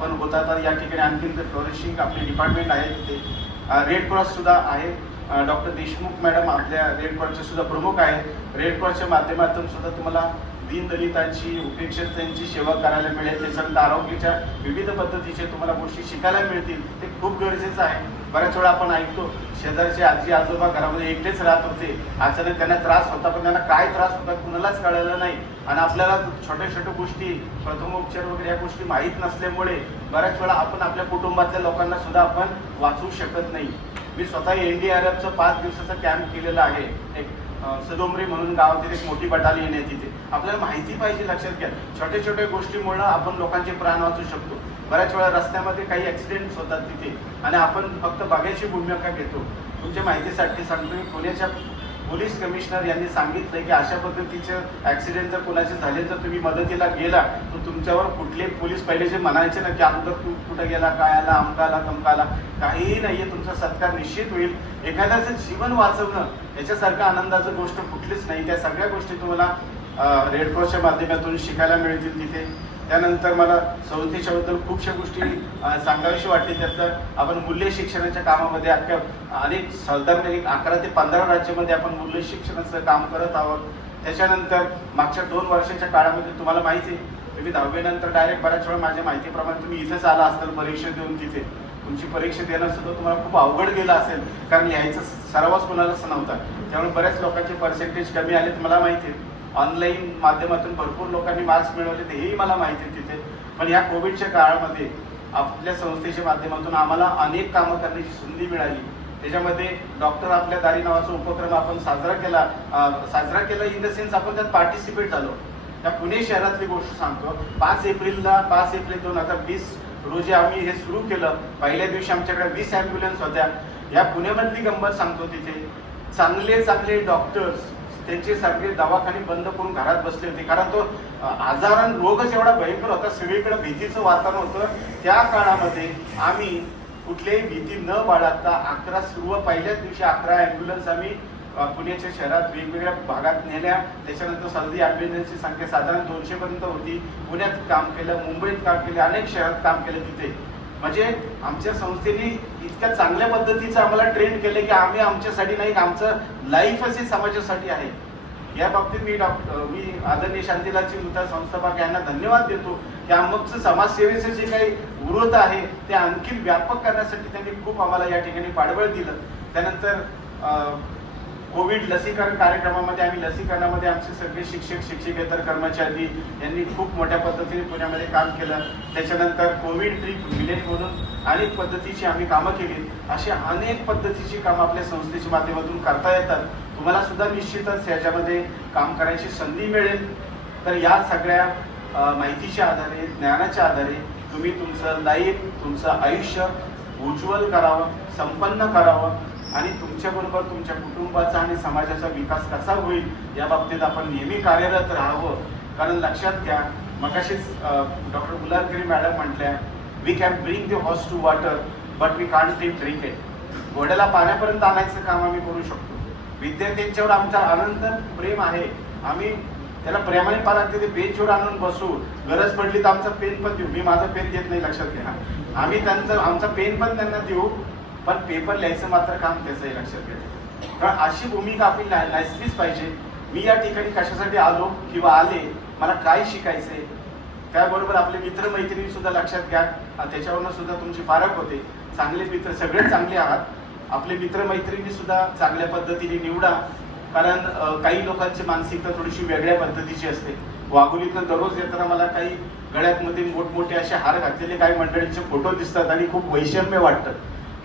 पण होतात. या ठिकाणी आणखीन फ्लोरिशिंग आपले डिपार्टमेंट आहे, तिथे रेड क्रॉस सुद्धा आहे. डॉक्टर देशमुख मॅडम आपल्या रेड क्रॉसचे सुद्धा प्रमुख आहेत. रेड क्रॉसच्या माध्यमातून सुद्धा तुम्हाला दीनदलितांची उपेक्षितांची सेवा करायला मिळेल. त्याच्यानंतर आरोग्याच्या विविध पद्धतीचे तुम्हाला गोष्टी शिकायला मिळतील. ते खूप गरजेचं आहे. बऱ्याच वेळा आपण ऐकतो शेजारचे आजी आजोबा घरामध्ये एकटेच राहत होते, अचानक त्यांना त्रास होता, पण त्यांना काय त्रास होता कुणालाच कळलं नाही. आणि आपल्याला छोट्या छोट्या गोष्टी प्रथमोपचार वगैरे या गोष्टी माहीत नसल्यामुळे बऱ्याच वेळा आपण आपल्या कुटुंबातल्या लोकांना सुद्धा आपण वाचवू शकत नाही. मी स्वतः NDRFचं 5 दिवसाचा कॅम्प केलेला आहे. एक सदोमरी म्हणून गावातील एक मोठी बटालियन आहे तिथे. आपल्याला माहिती पाहिजे, लक्षात घ्या, छोट्या छोट्या गोष्टीमुळे आपण लोकांचे प्राण वाचू शकतो. बऱ्याच वेळा रस्त्यामध्ये काही ऍक्सिडेंट्स होतात तिथे आणि आपण फक्त बघायची भूमिका घेतो. तुमच्या माहितीसाठी सांगतो, मी पुण्याच्या पोलीस कमिशनर यांनी सांगितलं की अशा पद्धतीचं ऍक्सिडेंट जर कोणाचे झाले तर तुम्ही मदतीला गेला तर तुमच्यावर कुठले पोलीस पहिले जे म्हणायचे ना की अगोदर तू कुठं गेला, काय आला, अमकाला तमकाला, काहीही नाहीये, तुमचा सत्कार निश्चित होईल. एखाद्याचं जीवन वाचवणं याच्यासारखं आनंदाचं गोष्ट कुठलीच नाही. त्या सगळ्या गोष्टी तुम्हाला रेड क्रॉसच्या माध्यमातून शिकायला मिळतील तिथे. त्यानंतर मला संस्थेच्या बद्दल खूपशा गोष्टी सांगावीशी वाटते. त्यातलं आपण मूल्य शिक्षणाच्या कामामध्ये अख्ख्या अनेक साधारण 11 ते 15 राज्यामध्ये आपण मूल्य शिक्षणाचं काम करत आहोत. त्याच्यानंतर मागच्या 2 वर्षाच्या काळामध्ये तुम्हाला माहिती आहे, तुम्ही 10वी नंतर डायरेक्ट बऱ्याच वेळा माझ्या माहितीप्रमाणे तुम्ही इथेच आला असाल परीक्षा देऊन. तिथे तुमची परीक्षा देणं सुद्धा तुम्हाला खूप अवघड गेलं असेल, कारण लिहायचा सरावच कोणालाच नव्हता. त्यामुळे बऱ्याच लोकांचे पर्सेंटेज कमी आलेत मला माहिती आहे. ऑनलाईन माध्यमातून भरपूर लोकांनी मार्क्स मिळवले हेही मला माहिती आहे तिथे. पण या कोविडच्या काळामध्ये आपल्या संस्थेच्या माध्यमातून आम्हाला अनेक कामं करण्याची संधी मिळाली. त्याच्यामध्ये डॉक्टर आपल्या दारी नावाचा उपक्रम आपण साजरा केला इन द सेन्स आपण त्यात पार्टिसिपेट झालो. त्या पुणे शहरातली गोष्ट सांगतो. 5 एप्रिल 2020 रोजी आम्ही हे सुरू केलं. पहिल्या दिवशी आमच्याकडे 20 ॲम्ब्युलन्स होत्या. या पुण्यामधली गंमत सांगतो, तिथे चांगले डॉक्टर्स त्यांचे सगळे दवाखाने बंद करून घरात बसले होते, कारण तो आजारान रोगच एवढा भयंकर होता, सगळीकडे भीतीचं वातावरण होतं. त्या काळामध्ये आम्ही कुठल्याही भीती न बाळगता पहिल्याच दिवशी 11 ॲम्ब्युलन्स आम्ही पुण्याच्या शहरात वेगवेगळ्या भागात नेल्या. त्याच्यानंतर सर्दी ॲम्ब्युलन्सची संख्या साधारण 200 पर्यंत होती. पुण्यात काम केलं, मुंबईत काम केलं, अनेक शहरात काम केलं तिथे. म्हणजे आमच्या संस्थेने इतक्या चांगल्या पद्धतीचं आम्हाला ट्रेन केलं की आम्ही आमच्यासाठी नाही, आमचं लाईफ असे समाजासाठी आहे. या बाबतीत मी आदरणीय शांतीलालजी मुतार संस्थापक यांना धन्यवाद देतो की आमचं समाजसेवेचं जे काही उरत आहे ते आणखी व्यापक करण्यासाठी त्यांनी खूप आम्हाला या ठिकाणी पाठबळ दिलं. त्यानंतर कोविड लसीकरण कार्यक्रमामध्ये आम्ही लसीकरणामध्ये आमचे सगळे शिक्षक शिक्षकेतर कर्मचारी यांनी खूप मोठ्या पद्धतीने पुण्यामध्ये काम केलं. त्याच्यानंतर कोविड फ्री विलेज म्हणून अनेक पद्धतीची आम्ही कामं केली. अशी अनेक पद्धतीची कामं आपल्या संस्थेच्या माध्यमातून करता येतात. तुम्हाला सुद्धा निश्चितच याच्यामध्ये काम करायची संधी मिळेल. तर या सगळ्या माहितीच्या आधारे, ज्ञानाच्या आधारे तुम्ही तुमचं लाईफ, तुमचं आयुष्य उज्ज्वल करावं, संपन्न करावं आणि तुमच्याबरोबर तुमच्या कुटुंबाचा आणि समाजाचा विकास कसा होईल या बाबतीत आपण नेहमी कार्यरत राहावं. कारण लक्षात घ्या, मगाशीच डॉक्टर गुलारगिरी मॅडम म्हटल्या, we can bring the horse to water but we can't drink it. घोड्याला पाण्यापर्यंत आणायचं काम आम्ही करू शकतो. विद्यार्थ्यांच्यावर आमचा अनंत प्रेम आहे. आम्ही त्याला प्रेमाने पालन तिथे बेंचवर आणून बसू, गरज पडली तर आमचा पेन पण देऊ. मी माझा पेन देत नाही, लक्षात घ्या. आम्ही आमचा पेन पण त्यांना देऊ, पण पेपर लिहायचं मात्र काम त्याचंही लक्षात घ्या. कारण अशी भूमिका आपली नसलीच पाहिजे. मी या ठिकाणी कशासाठी आलो किंवा आले, मला काय शिकायचंय, त्याबरोबर आपले मित्रमैत्रिणी सुद्धा लक्षात घ्या. त्याच्यावरनं सुद्धा तुमची फारक होते. चांगले मित्र सगळे चांगले आहात, आपले मित्रमैत्रिणी सुद्धा चांगल्या पद्धतीने निवडा. कारण काही लोकांची मानसिकता थोडीशी वेगळ्या पद्धतीची असते. वाघोलीतनं दररोज येताना मला काही गळ्यातमध्ये मोठमोठे असे हार घातलेले काही मंडळींचे फोटो दिसतात आणि खूप वैषम्य वाटतं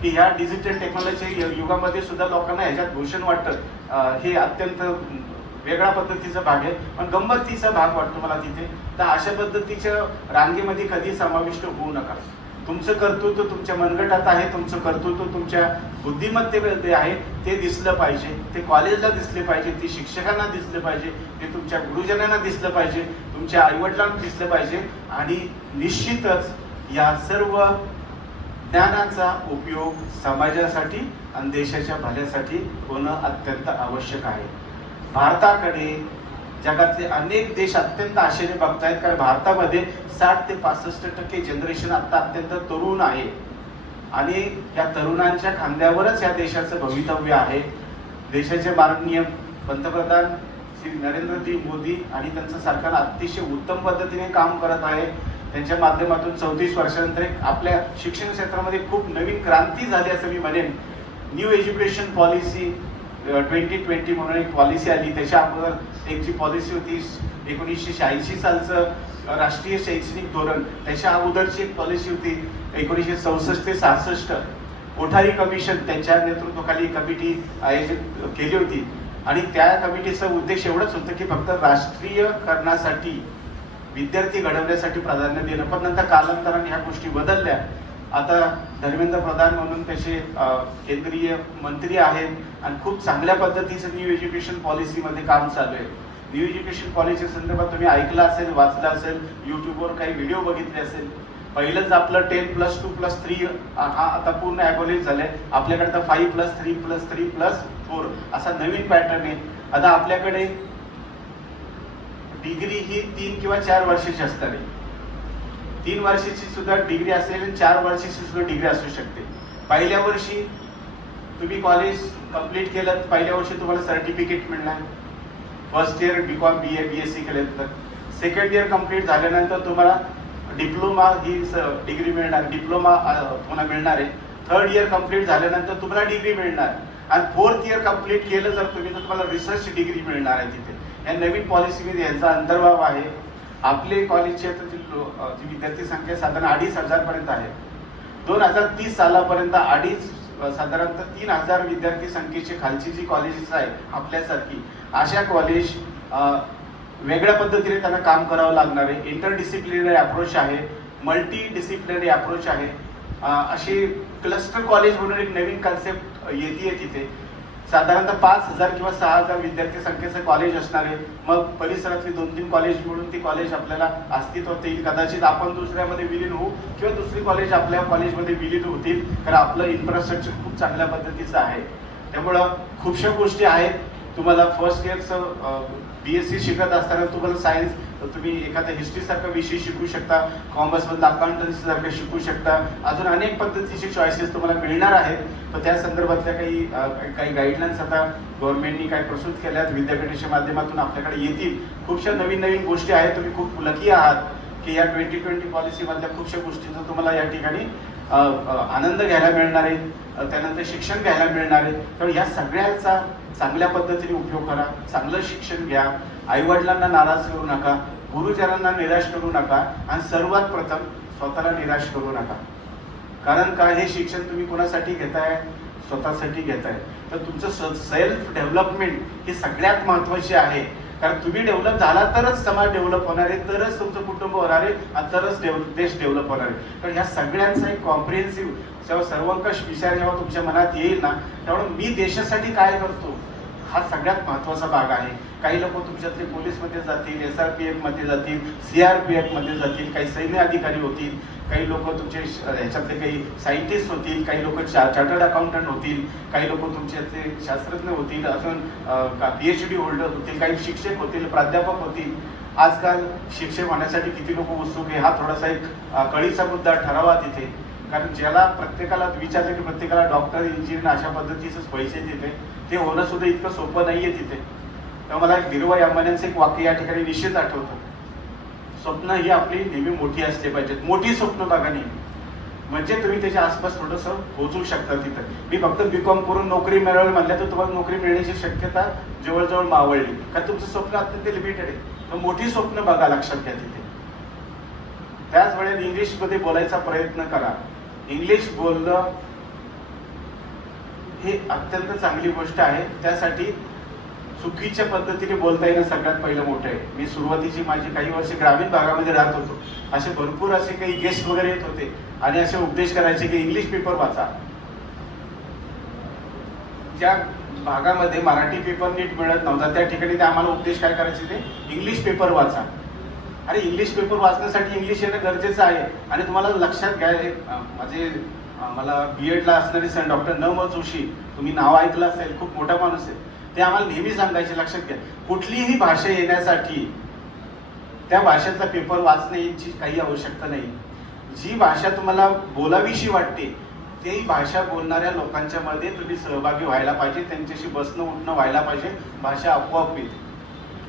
की ह्या डिजिटल टेक्नॉलॉजी युगामध्ये सुद्धा लोकांना ह्याच्यात भूषण वाटतं. हे अत्यंत वेगळ्या पद्धतीचा भाग आहे, पण गंमतीचा भाग वाटतो मला तिथे. तर अशा पद्धतीच्या रांगेमध्ये कधी समाविष्ट होऊ नका. तुमचं कर्तृत्व तुमच्या मनगटात आहे, तुमचं कर्तृत्व तुमच्या बुद्धिमत्तेमध्ये आहे, ते दिसलं पाहिजे. ते कॉलेजला दिसले पाहिजे, ते शिक्षकांना दिसलं पाहिजे, ते तुमच्या गुरुजनांना दिसलं पाहिजे, तुमच्या आईवडिलांना दिसलं पाहिजे. आणि निश्चितच या सर्व ज्ञानाचा उपयोग समाजासाठी आणि देशाच्या भल्यासाठी होणं अत्यंत आवश्यक आहे. भारताकडे जगातले अनेक देश अत्यंत आशेने बघतायत, कारण भारतामध्ये 60 ते 65% जनरेशन आता अत्यंत तरुण आहे. आणि या तरुणांच्या खांद्यावरच या देशाचं भवितव्य आहे. देशाचे माननीय पंतप्रधान श्री नरेंद्रजी मोदी आणि त्यांचं सरकार अतिशय उत्तम पद्धतीने काम करत आहे. त्यांच्या माध्यमातून 34 वर्षानंतर आपल्या शिक्षण क्षेत्रामध्ये खूप नवीन क्रांती झाली असं मी म्हणेन. न्यू एज्युकेशन पॉलिसी 2020 म्हणून एक पॉलिसी आली. त्याच्या अगोदर एक जी पॉलिसी होती 1986 सालचं राष्ट्रीय शैक्षणिक धोरण, त्याच्या अगोदरची एक पॉलिसी होती 1964 ते 66. कोठारी कमिशन त्यांच्या नेतृत्वाखाली कमिटी आयोजित केली होती आणि त्या कमिटीचा उद्देश एवढाच होता की फक्त राष्ट्रीयकरणासाठी विद्यार्थी घडवण्यासाठी प्राधान्य देणं. पण नंतर कालांतराने ह्या गोष्टी बदलल्या. आता धर्मेंद्र प्रधान म्हणून त्याचे केंद्रीय मंत्री आहेत आणि खूप चांगल्या पद्धतीचं न्यू एज्युकेशन पॉलिसीमध्ये काम चालू आहे. न्यू एज्युकेशन पॉलिसी संदर्भात तुम्ही ऐकलं असेल, वाचलं असेल, युट्यूबवर काही व्हिडिओ बघितले असेल. पहिलंच आपलं 10+2+3 हा आता पूर्ण ॲबॉलिश झालंय. आपल्याकडे आता 5+3+3+4 असा नवीन पॅटर्न आहे. आता आपल्याकडे डिग्री ही 3 किंवा 4 वर्षाची असणार आहे. 3 वर्षाची सुद्धा डिग्री असेल आणि 4 वर्षाची सुद्धा डिग्री असू शकते. पहिल्या वर्षी तुम्ही कॉलेज कंप्लीट केलं, पहिल्या वर्षी तुम्हाला सर्टिफिकेट मिळणार. First year BCom BA BSc केल्यानंतर सेकंड इयर कंप्लीट झाल्यानंतर तुम्हाला डिप्लोमा ही डिग्री मिळणार. डिप्लोमा तुम्हाला मिळणार आहे. थर्ड इयर कंप्लीट झाल्यानंतर तुम्हाला डिग्री मिळणार आणि फोर्थ इयर कंप्लीट केलं जर तुम्ही तर तुम्हाला रिसर्च डिग्री मिळणार आहे तिथे. या नवीन पॉलिसीमध्ये यांचा अंतर्भाव आहे. आपले कॉलेजची आता जी विद्यार्थी संख्या साधारण 2,500 पर्यंत आहे. 2030 सालापर्यंत साधारणतः 3,000 विद्यार्थी संख्येची खालची जी कॉलेजेस आहे आपल्यासारखी अशा कॉलेज वेगळ्या पद्धतीने त्यांना काम करावं लागणार आहे. इंटरडिसिप्लिनरी अप्रोच आहे, मल्टी डिसिप्लिनरी अप्रोच आहे. अशी क्लस्टर कॉलेज म्हणून एक नवीन कन्सेप्ट येते तिथे. साधारणतः 5,000 किंवा 6,000 विद्यार्थी संख्येचं कॉलेज असणार आहे. मग परिसरातली 2-3 कॉलेज मिळून ती कॉलेज आपल्याला अस्तित्वात येईल. कदाचित आपण दुसऱ्यामध्ये विलीन होऊ किंवा दुसरी कॉलेज आपल्या कॉलेजमध्ये विलीन होतील, कारण आपलं इन्फ्रास्ट्रक्चर खूप चांगल्या पद्धतीचं आहे. त्यामुळं खूपशा गोष्टी आहेत. तुम्हाला फर्स्ट इयरचं BSc शिकत असताना तुम्हाला सायन्स, तुम्ही एखाद्या हिस्ट्री सारखा विषय शिकू शकता, कॉमर्स मधला अकाउंटन्सी सारखं शिकू शकता. अजून अनेक पद्धतीचे चॉईसेस तुम्हाला मिळणार आहेत. तर त्या संदर्भातल्या काही गाईडलाईन्स आता गव्हर्नमेंटनी काय प्रस्तुत केल्यात विद्यापीठाच्या माध्यमातून आपल्याकडे येतील. खूपशा नवीन गोष्टी आहेत. तुम्ही खूप लकी आहात की या 2020 पॉलिसी मधल्या खूपशा गोष्टींचा तुम्हाला या ठिकाणी आनंद घ्यायला मिळणार आहे. त्यानंतर शिक्षण घ्यायला मिळणार आहे. तर या सगळ्याचा चांगल्या पद्धतीने उपयोग करा. चांगलं शिक्षण घ्या. आईवडिलांना नाराज करू नका, गुरुजनांना निराश करू नका आणि सर्वात प्रथम स्वतःला निराश करू नका. कारण काय, हे शिक्षण तुम्ही कोणासाठी घेताय? स्वतःसाठी घेताय. तर तुमचं सेल्फ डेव्हलपमेंट ही सगळ्यात महत्वाची आहे. कारण तुम्ही डेव्हलप झाला तरच समाज डेव्हलप होणार आहे, तरच तुमचं कुटुंब होणार आहे आणि तरच देश डेव्हलप होणार आहे. तर ह्या सगळ्यांचा एक कॉम्प्रिहेन्सिव्ह जेव्हा सर्वंकष विचार जेव्हा तुमच्या मनात येईल ना, त्यामुळे मी देशासाठी काय करतो हा सगळ्यात महत्वाचा भाग आहे. काही लोक तुमच्यातले पोलीसमध्ये जातील, SRPF मध्ये जातील, CRPF मध्ये जातील, काही सैन्य अधिकारी होतील, काही लोक तुमचे ह्याच्यातले काही सायंटिस्ट होतील, काही लोक चार्टर्ड अकाउंटंट होतील, काही लोक तुमच्यातले शास्त्रज्ञ होतील, अजून PhD होल्डर होतील, काही शिक्षक होतील, प्राध्यापक होतील. आजकाल शिक्षक होण्यासाठी किती लोक उत्सुक आहे हा थोडासा एक कळीचा मुद्दा ठरावा तिथे. कारण ज्याला प्रत्येकाला विचारलं की प्रत्येकाला डॉक्टर, इंजिनियर अशा पद्धतीचंच पैसे तिथे, ते होणं सुद्धा इतकं सोपं नाहीये तिथे. तेव्हा मला धीरूभाई अंबानींचं एक वाक्य या ठिकाणी निश्चित आठवतं. स्वप्न ही आपली नेहमी मोठी असली पाहिजेत. मोठी स्वप्न बघा नेहमी, म्हणजे तुम्ही त्याच्या आसपास थोडंसं पोहोचू शकता तिथं. मी फक्त BCom करून नोकरी मिळवली म्हणल्या तर तुम्हाला नोकरी मिळण्याची शक्यता जवळजवळ मावळली, कारण तुमचं स्वप्न अत्यंत लिमिटेड आहे. तर मोठी स्वप्न बघा, लक्षात घ्या तिथे. त्याच वेळेला इंग्लिशमध्ये बोलायचा प्रयत्न करा. इंग्लिश बोलणं ही अत्यंत चांगली गोष्ट आहे. त्यासाठी चुकीच्या पद्धतीने बोलता येणं सगळ्यात पहिलं मोठं आहे. मी सुरुवातीची माझी काही वर्ष ग्रामीण भागामध्ये राहत होतो. असे भरपूर असे काही गेस्ट वगैरे येत होते आणि असे उपदेश करायचे की इंग्लिश पेपर वाचा. ज्या भागामध्ये मराठी पेपर नीट मिळत नव्हता त्या ठिकाणी ते आम्हाला उपदेश काय करायचे, ते इंग्लिश पेपर वाचा. अरे इंग्लिश पेपर वाचण्यासाठी इंग्लिश येणं गरजेचं आहे. आणि तुम्हाला लक्षात घ्या, मला BEdला असणारे सर डॉक्टर न. जोशी, तुम्ही नाव ऐकलं असेल, खूप मोठा माणूस आहे. ते आम्हाला नेहमी सांगायचे, लक्षात घ्या, कुठलीही भाषा येण्यासाठी त्या भाषेतला पेपर वाचण्याची काही आवश्यकता नाही. जी भाषा तुम्हाला बोलावीशी वाटते तेही भाषा बोलणाऱ्या लोकांच्या मध्ये तुम्ही सहभागी व्हायला पाहिजे, त्यांच्याशी बसणं उठणं व्हायला पाहिजे. भाषा आपोआप येते.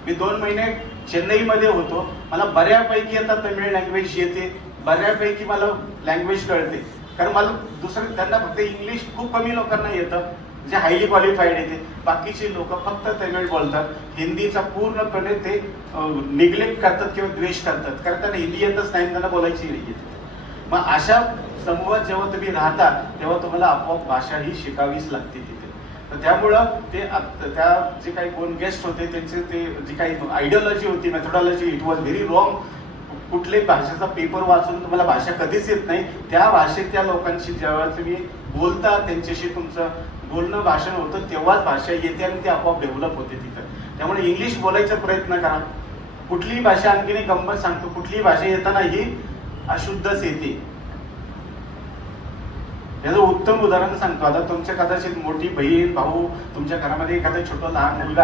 मी 2 महिने चेन्नईमध्ये होतो. मला बऱ्यापैकी आता तमिळ लँग्वेज येते, बऱ्यापैकी मला लँग्वेज कळते. कारण मला दुसरं त्यांना फक्त इंग्लिश खूप कमी लोकांना येतं, जे हायली क्वालिफाईड येते. बाकीचे लोक फक्त तमिळ बोलतात. हिंदीचा पूर्णपणे ते निग्लेक्ट करतात किंवा द्वेष करतात, कारण त्यांना हिंदी येतच नाही, त्यांना बोलायची नाही येत. मग अशा समूहात जेव्हा तुम्ही राहता तेव्हा तुम्हाला आपोआप भाषा ही शिकावीच लागते तिथे. तर त्यामुळं ते त्या जे काही कोण गेस्ट होते त्यांचे ते जी काही आयडियोलॉजी होती, methodology, it was very wrong. कुठल्याही भाषेचा पेपर वाचून तुम्हाला भाषा कधीच येत नाही. त्या भाषेत त्या लोकांशी जेव्हा तुम्ही बोलता, त्यांच्याशी तुमचं बोलणं भाषण होतं, तेव्हाच भाषा येते आणि ती आपोआप डेव्हलप होते तिथं. त्यामुळे इंग्लिश बोलायचा प्रयत्न करा. कुठलीही भाषा, आणखीन एक गंमत सांगतो, कुठलीही भाषा येताना ही अशुद्धच येते. याचं उत्तम उदाहरण सांगतो. आता तुमच्या कदाचित मोठी बहीण भाऊ, तुमच्या घरामध्ये एखादा छोटा लहान मुलगा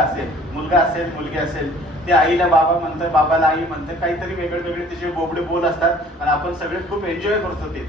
असेल मुलगी असेल, ते आईला बाबा म्हणतं, बाबाला आई म्हणतं, काहीतरी वेगळे वेगळे त्याचे बोबडे बोल असतात आणि आपण सगळे खूप एन्जॉय करतो ते.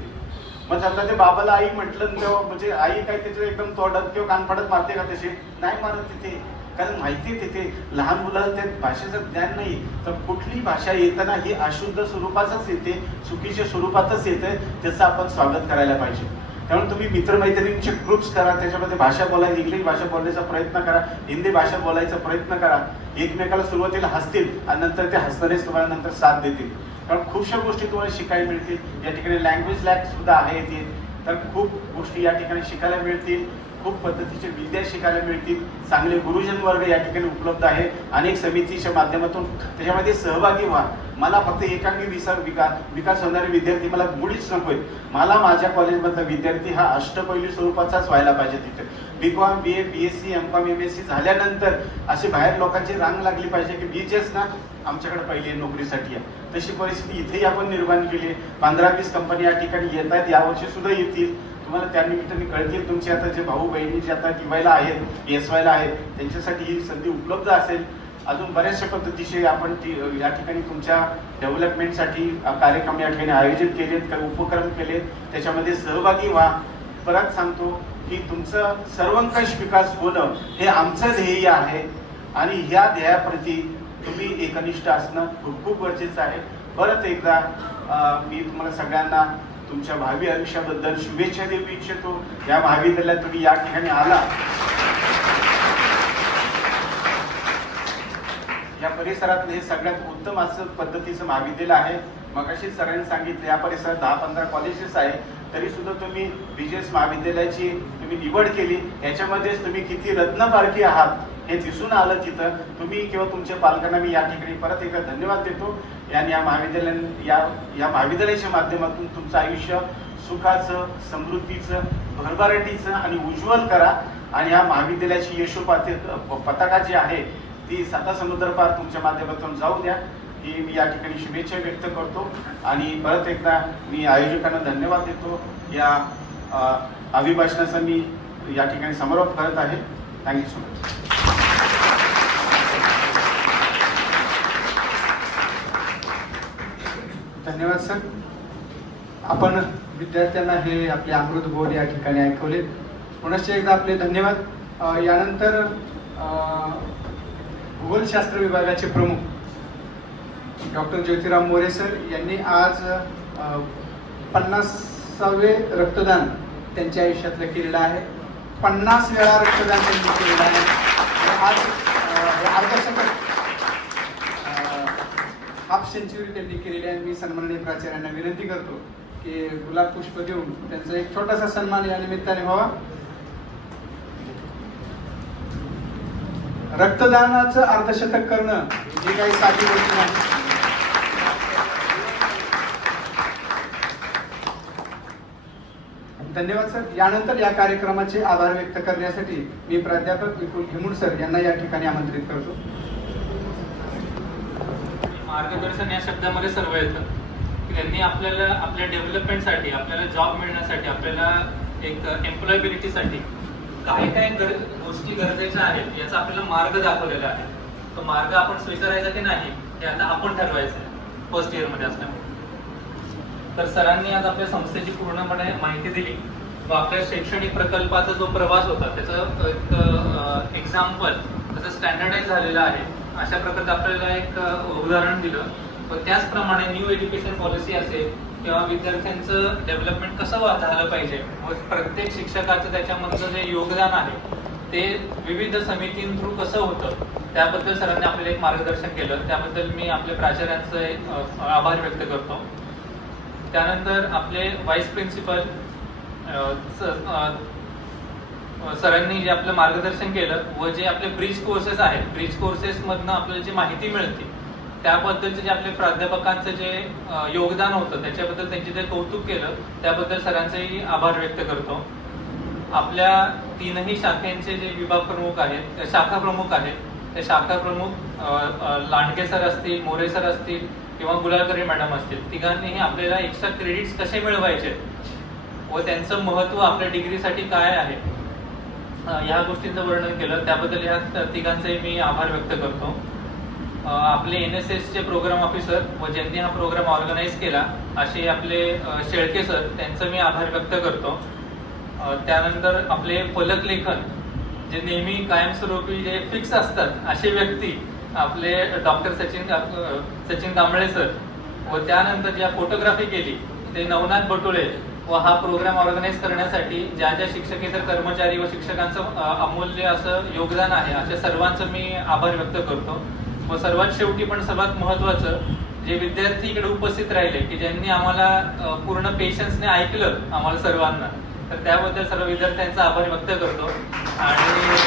मग आता ते बाबाला आई म्हटलं तेव्हा म्हणजे आई काय त्याचं एकदम तोंडात किंवा कानफाडत मारते का? तसे नाही मारत तिथे, कारण माहिती तिथे लहान मुलाला त्या भाषेचं ज्ञान नाही. तर कुठलीही भाषा येताना ही अशुद्ध स्वरूपातच येते, चुकीच्या स्वरूपातच येते, त्याचं आपण स्वागत करायला पाहिजे. त्यामुळे तुम्ही मित्रमैत्रिणींचे ग्रुप्स करा, त्याच्यामध्ये भाषा बोलायला, इंग्लिश भाषा बोलण्याचा प्रयत्न करा, हिंदी भाषा बोलायचा प्रयत्न करा. एकमेकाला सुरुवातीला हसतील आणि नंतर ते हसणारेच तुम्हाला नंतर साथ देतील. कारण खूपशा गोष्टी तुम्हाला शिकायला मिळतील. या ठिकाणी लँग्वेज लॅब सुद्धा आहे इथे, तर खूप गोष्टी या ठिकाणी शिकायला मिळतील. खूप पद्धतीचे विद्या शिकायला मिळतील. चांगले गुरुजन वर्ग या ठिकाणी उपलब्ध आहे. अनेक समितीच्या माध्यमातून त्याच्यामध्ये सहभागी व्हा. मला फक्त एकांगी विकास होणारे विद्यार्थी मला मुळीच नकोय. मला माझ्या कॉलेजमधला विद्यार्थी हा अष्टपैलू स्वरूपाचाच व्हायला पाहिजे. तिथे BCom, BA, BSc, MCom, MSc झाल्यानंतर असे बाहेर लोकांची रांग लागली पाहिजे की BJS ना आमच्याकडे पहिली नोकरीसाठी आहे. तशी परिस्थिती इथेही आपण निर्माण केली. 15-20 कंपनी या ठिकाणी येत आहेत, यावर्षी सुद्धा येतील. तुम्हाला त्यानिमित्ताने कळतील. तुमचे आता जे भाऊ बहिणी जे आता TYला आहेत, PSYला आहेत, त्यांच्यासाठी ही संधी उपलब्ध असेल. अजून बऱ्याचशा पद्धतीचे आपण या ठिकाणी तुमच्या डेव्हलपमेंटसाठी कार्यक्रम या ठिकाणी आयोजित केलेत, काही उपक्रम केलेत, त्याच्यामध्ये सहभागी व्हा. परत सांगतो की तुमचं सर्वंकष विकास होणं हे आमचं ध्येय आहे आणि ह्या ध्येयाप्रती तुम्ही एकनिष्ठ असणं खूप खूप गरजेचं आहे. परत एकदा मी तुम्हाला सगळ्यांना तुमच्या भावी आयुष्याबद्दल शुभेच्छा देऊ इच्छितो. या महाविद्यालयात तुम्ही या ठिकाणी आला, या परिसरातलं हे सगळ्यात उत्तम असं पद्धतीचं महाविद्यालय आहे. मगाशी सरांनी सांगितलं या परिसरात 10-15 कॉलेजेस आहे, तरी सुद्धा तुम्ही BJS महाविद्यालयाची तुम्ही निवड केली. याच्यामध्येच तुम्ही किती रत्नपारखी आहात हे दिसून आलं तिथं. तुम्ही किंवा तुमच्या पालकांना मी या ठिकाणी परत एकदा धन्यवाद देतो. आणि या महाविद्यालयाच्या माध्यमातून तुमचं आयुष्य सुखाचं, समृद्धीचं, भरभराटीचं आणि उज्ज्वल करा. आणि या महाविद्यालयाची पताका जी आहे ती 7 समुद्र पार तुमच्या माध्यमातून जाऊ द्या, ही मी या ठिकाणी शुभेच्छा व्यक्त करतो. आणि परत एकदा मी आयोजकांना धन्यवाद देतो. या अभिभाषणाचा मी या ठिकाणी समारोप करत आहे. Thank you so much. धन्यवाद सर. आपण विद्यार्थ्यांना हे आपले अमृत बोध या ठिकाणी ऐकवले. पुनश्च एकदा आपले धन्यवाद. यानंतर भूगोलशास्त्र विभागाचे प्रमुख डॉक्टर ज्योतिराम मोरे सर यांनी आज 50वे रक्तदान त्यांच्या आयुष्यातलं केलेलं आहे. 50 वेळा रक्तदान त्यांनी केलेलं आहे. आज अर्धशतक हाफ सेंचुरी त्यांनी केलेली आहे. मी सन्माननीय प्राचार्यांना विनंती करतो की गुलाब पुष्प देऊन त्यांचा एक छोटासा सन्मान या निमित्ताने व्हावा. रक्तदानाचं अर्धशतक करणं ही काही साधी गोष्ट नाही. धन्यवाद सर. यानंतर या कार्यक्रमाचे आभार व्यक्त करण्यासाठी मी प्राध्यापक विपुल घेमुड सर यांना या ठिकाणी आमंत्रित करतो. मार्गदर्शन या शब्दामध्ये सर्व येतं की त्यांनी आपल्याला आपल्या डेव्हलपमेंटसाठी, आपल्याला जॉब मिळण्यासाठी, आपल्याला एक एम्प्लॉयबिलिटीसाठी काय काय गोष्टी गरजेच्या आहेत याचा आपल्याला मार्ग दाखवलेला आहे. तो मार्ग आपण स्वीकारायचा की नाही हे आता आपण ठरवायचं आहे फर्स्ट इयरमध्ये असल्यामुळे. तर सरांनी आज आपल्या संस्थेची पूर्णपणे माहिती दिली व आपल्या शैक्षणिक प्रकल्पाचा जो प्रवास होता त्याचं एक एक्झाम्पल त्याचं स्टँडर्डाइज झालेलं आहे अशा प्रकारचं आपल्याला एक उदाहरण दिलं. व त्याचप्रमाणे न्यू एज्युकेशन पॉलिसी असेल किंवा विद्यार्थ्यांचं डेव्हलपमेंट कसं झालं पाहिजे व प्रत्येक शिक्षकाचं त्याच्यामधलं जे योगदान आहे ते विविध समितीं थ्रू कसं होतं त्याबद्दल सरांनी आपल्याला एक मार्गदर्शन केलं. त्याबद्दल मी आपल्या प्राचार्यांचे आभार व्यक्त करतो. त्यानंतर आपले व्हाईस प्रिन्सिपल सरांनी जे आपलं मार्गदर्शन केलं व जे आपले ब्रिज कोर्सेस आहेत, ब्रिज कोर्सेसमधनं आपल्याला जी माहिती मिळते त्याबद्दलचे जे आपले प्राध्यापकांचं जे योगदान होतं त्याच्याबद्दल त्यांचे जे कौतुक केलं त्याबद्दल सरांचेही आभार व्यक्त करतो. आपल्या तीनही शाखेचे जे विभाग प्रमुख आहेत, शाखा प्रमुख आहेत, ते शाखा प्रमुख लांडगे सर असतील, मोरे सर असतील किंवा गुलाळकरी मॅडम असतील, तिघांनीही आपल्याला एक्स्ट्रा क्रेडिट्स कसे मिळवायचे व त्यांचं महत्त्व आपल्या डिग्रीसाठी काय आहे ह्या गोष्टींचं वर्णन केलं. त्याबद्दल ह्या तिघांचे मी आभार व्यक्त करतो. आपले NSS चे प्रोग्राम ऑफिसर व ज्यांनी हा प्रोग्राम ऑर्गनाईज केला असे आपले शेळके सर, त्यांचं मी आभार व्यक्त करतो. त्यानंतर आपले फलक लेखन जे नेहमी कायमस्वरूपी जे फिक्स असतात असे व्यक्ती आपले डॉक्टर सचिन कांबळे सर व त्यानंतर ज्या फोटोग्राफी केली ते नवनाथ बटोळे व हा प्रोग्राम ऑर्गनाईज करण्यासाठी ज्या ज्या शिक्षकेतर कर्मचारी व शिक्षकांचं अमूल्य असं योगदान आहे अशा सर्वांचं मी आभार व्यक्त करतो. व सर्वात शेवटी पण सर्वात महत्त्वाचं जे विद्यार्थी इकडे उपस्थित राहिले की ज्यांनी आम्हाला पूर्ण पेशन्सने ऐकलं आम्हाला सर्वांना, तर त्याबद्दल सर्व विद्यार्थ्यांचा आभार व्यक्त करतो. आणि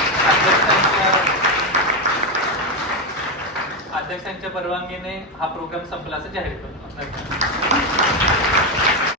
अध्यक्षांच्या परवानगीने हा प्रोग्राम संपला असं जाहीर करतो. धन्यवाद.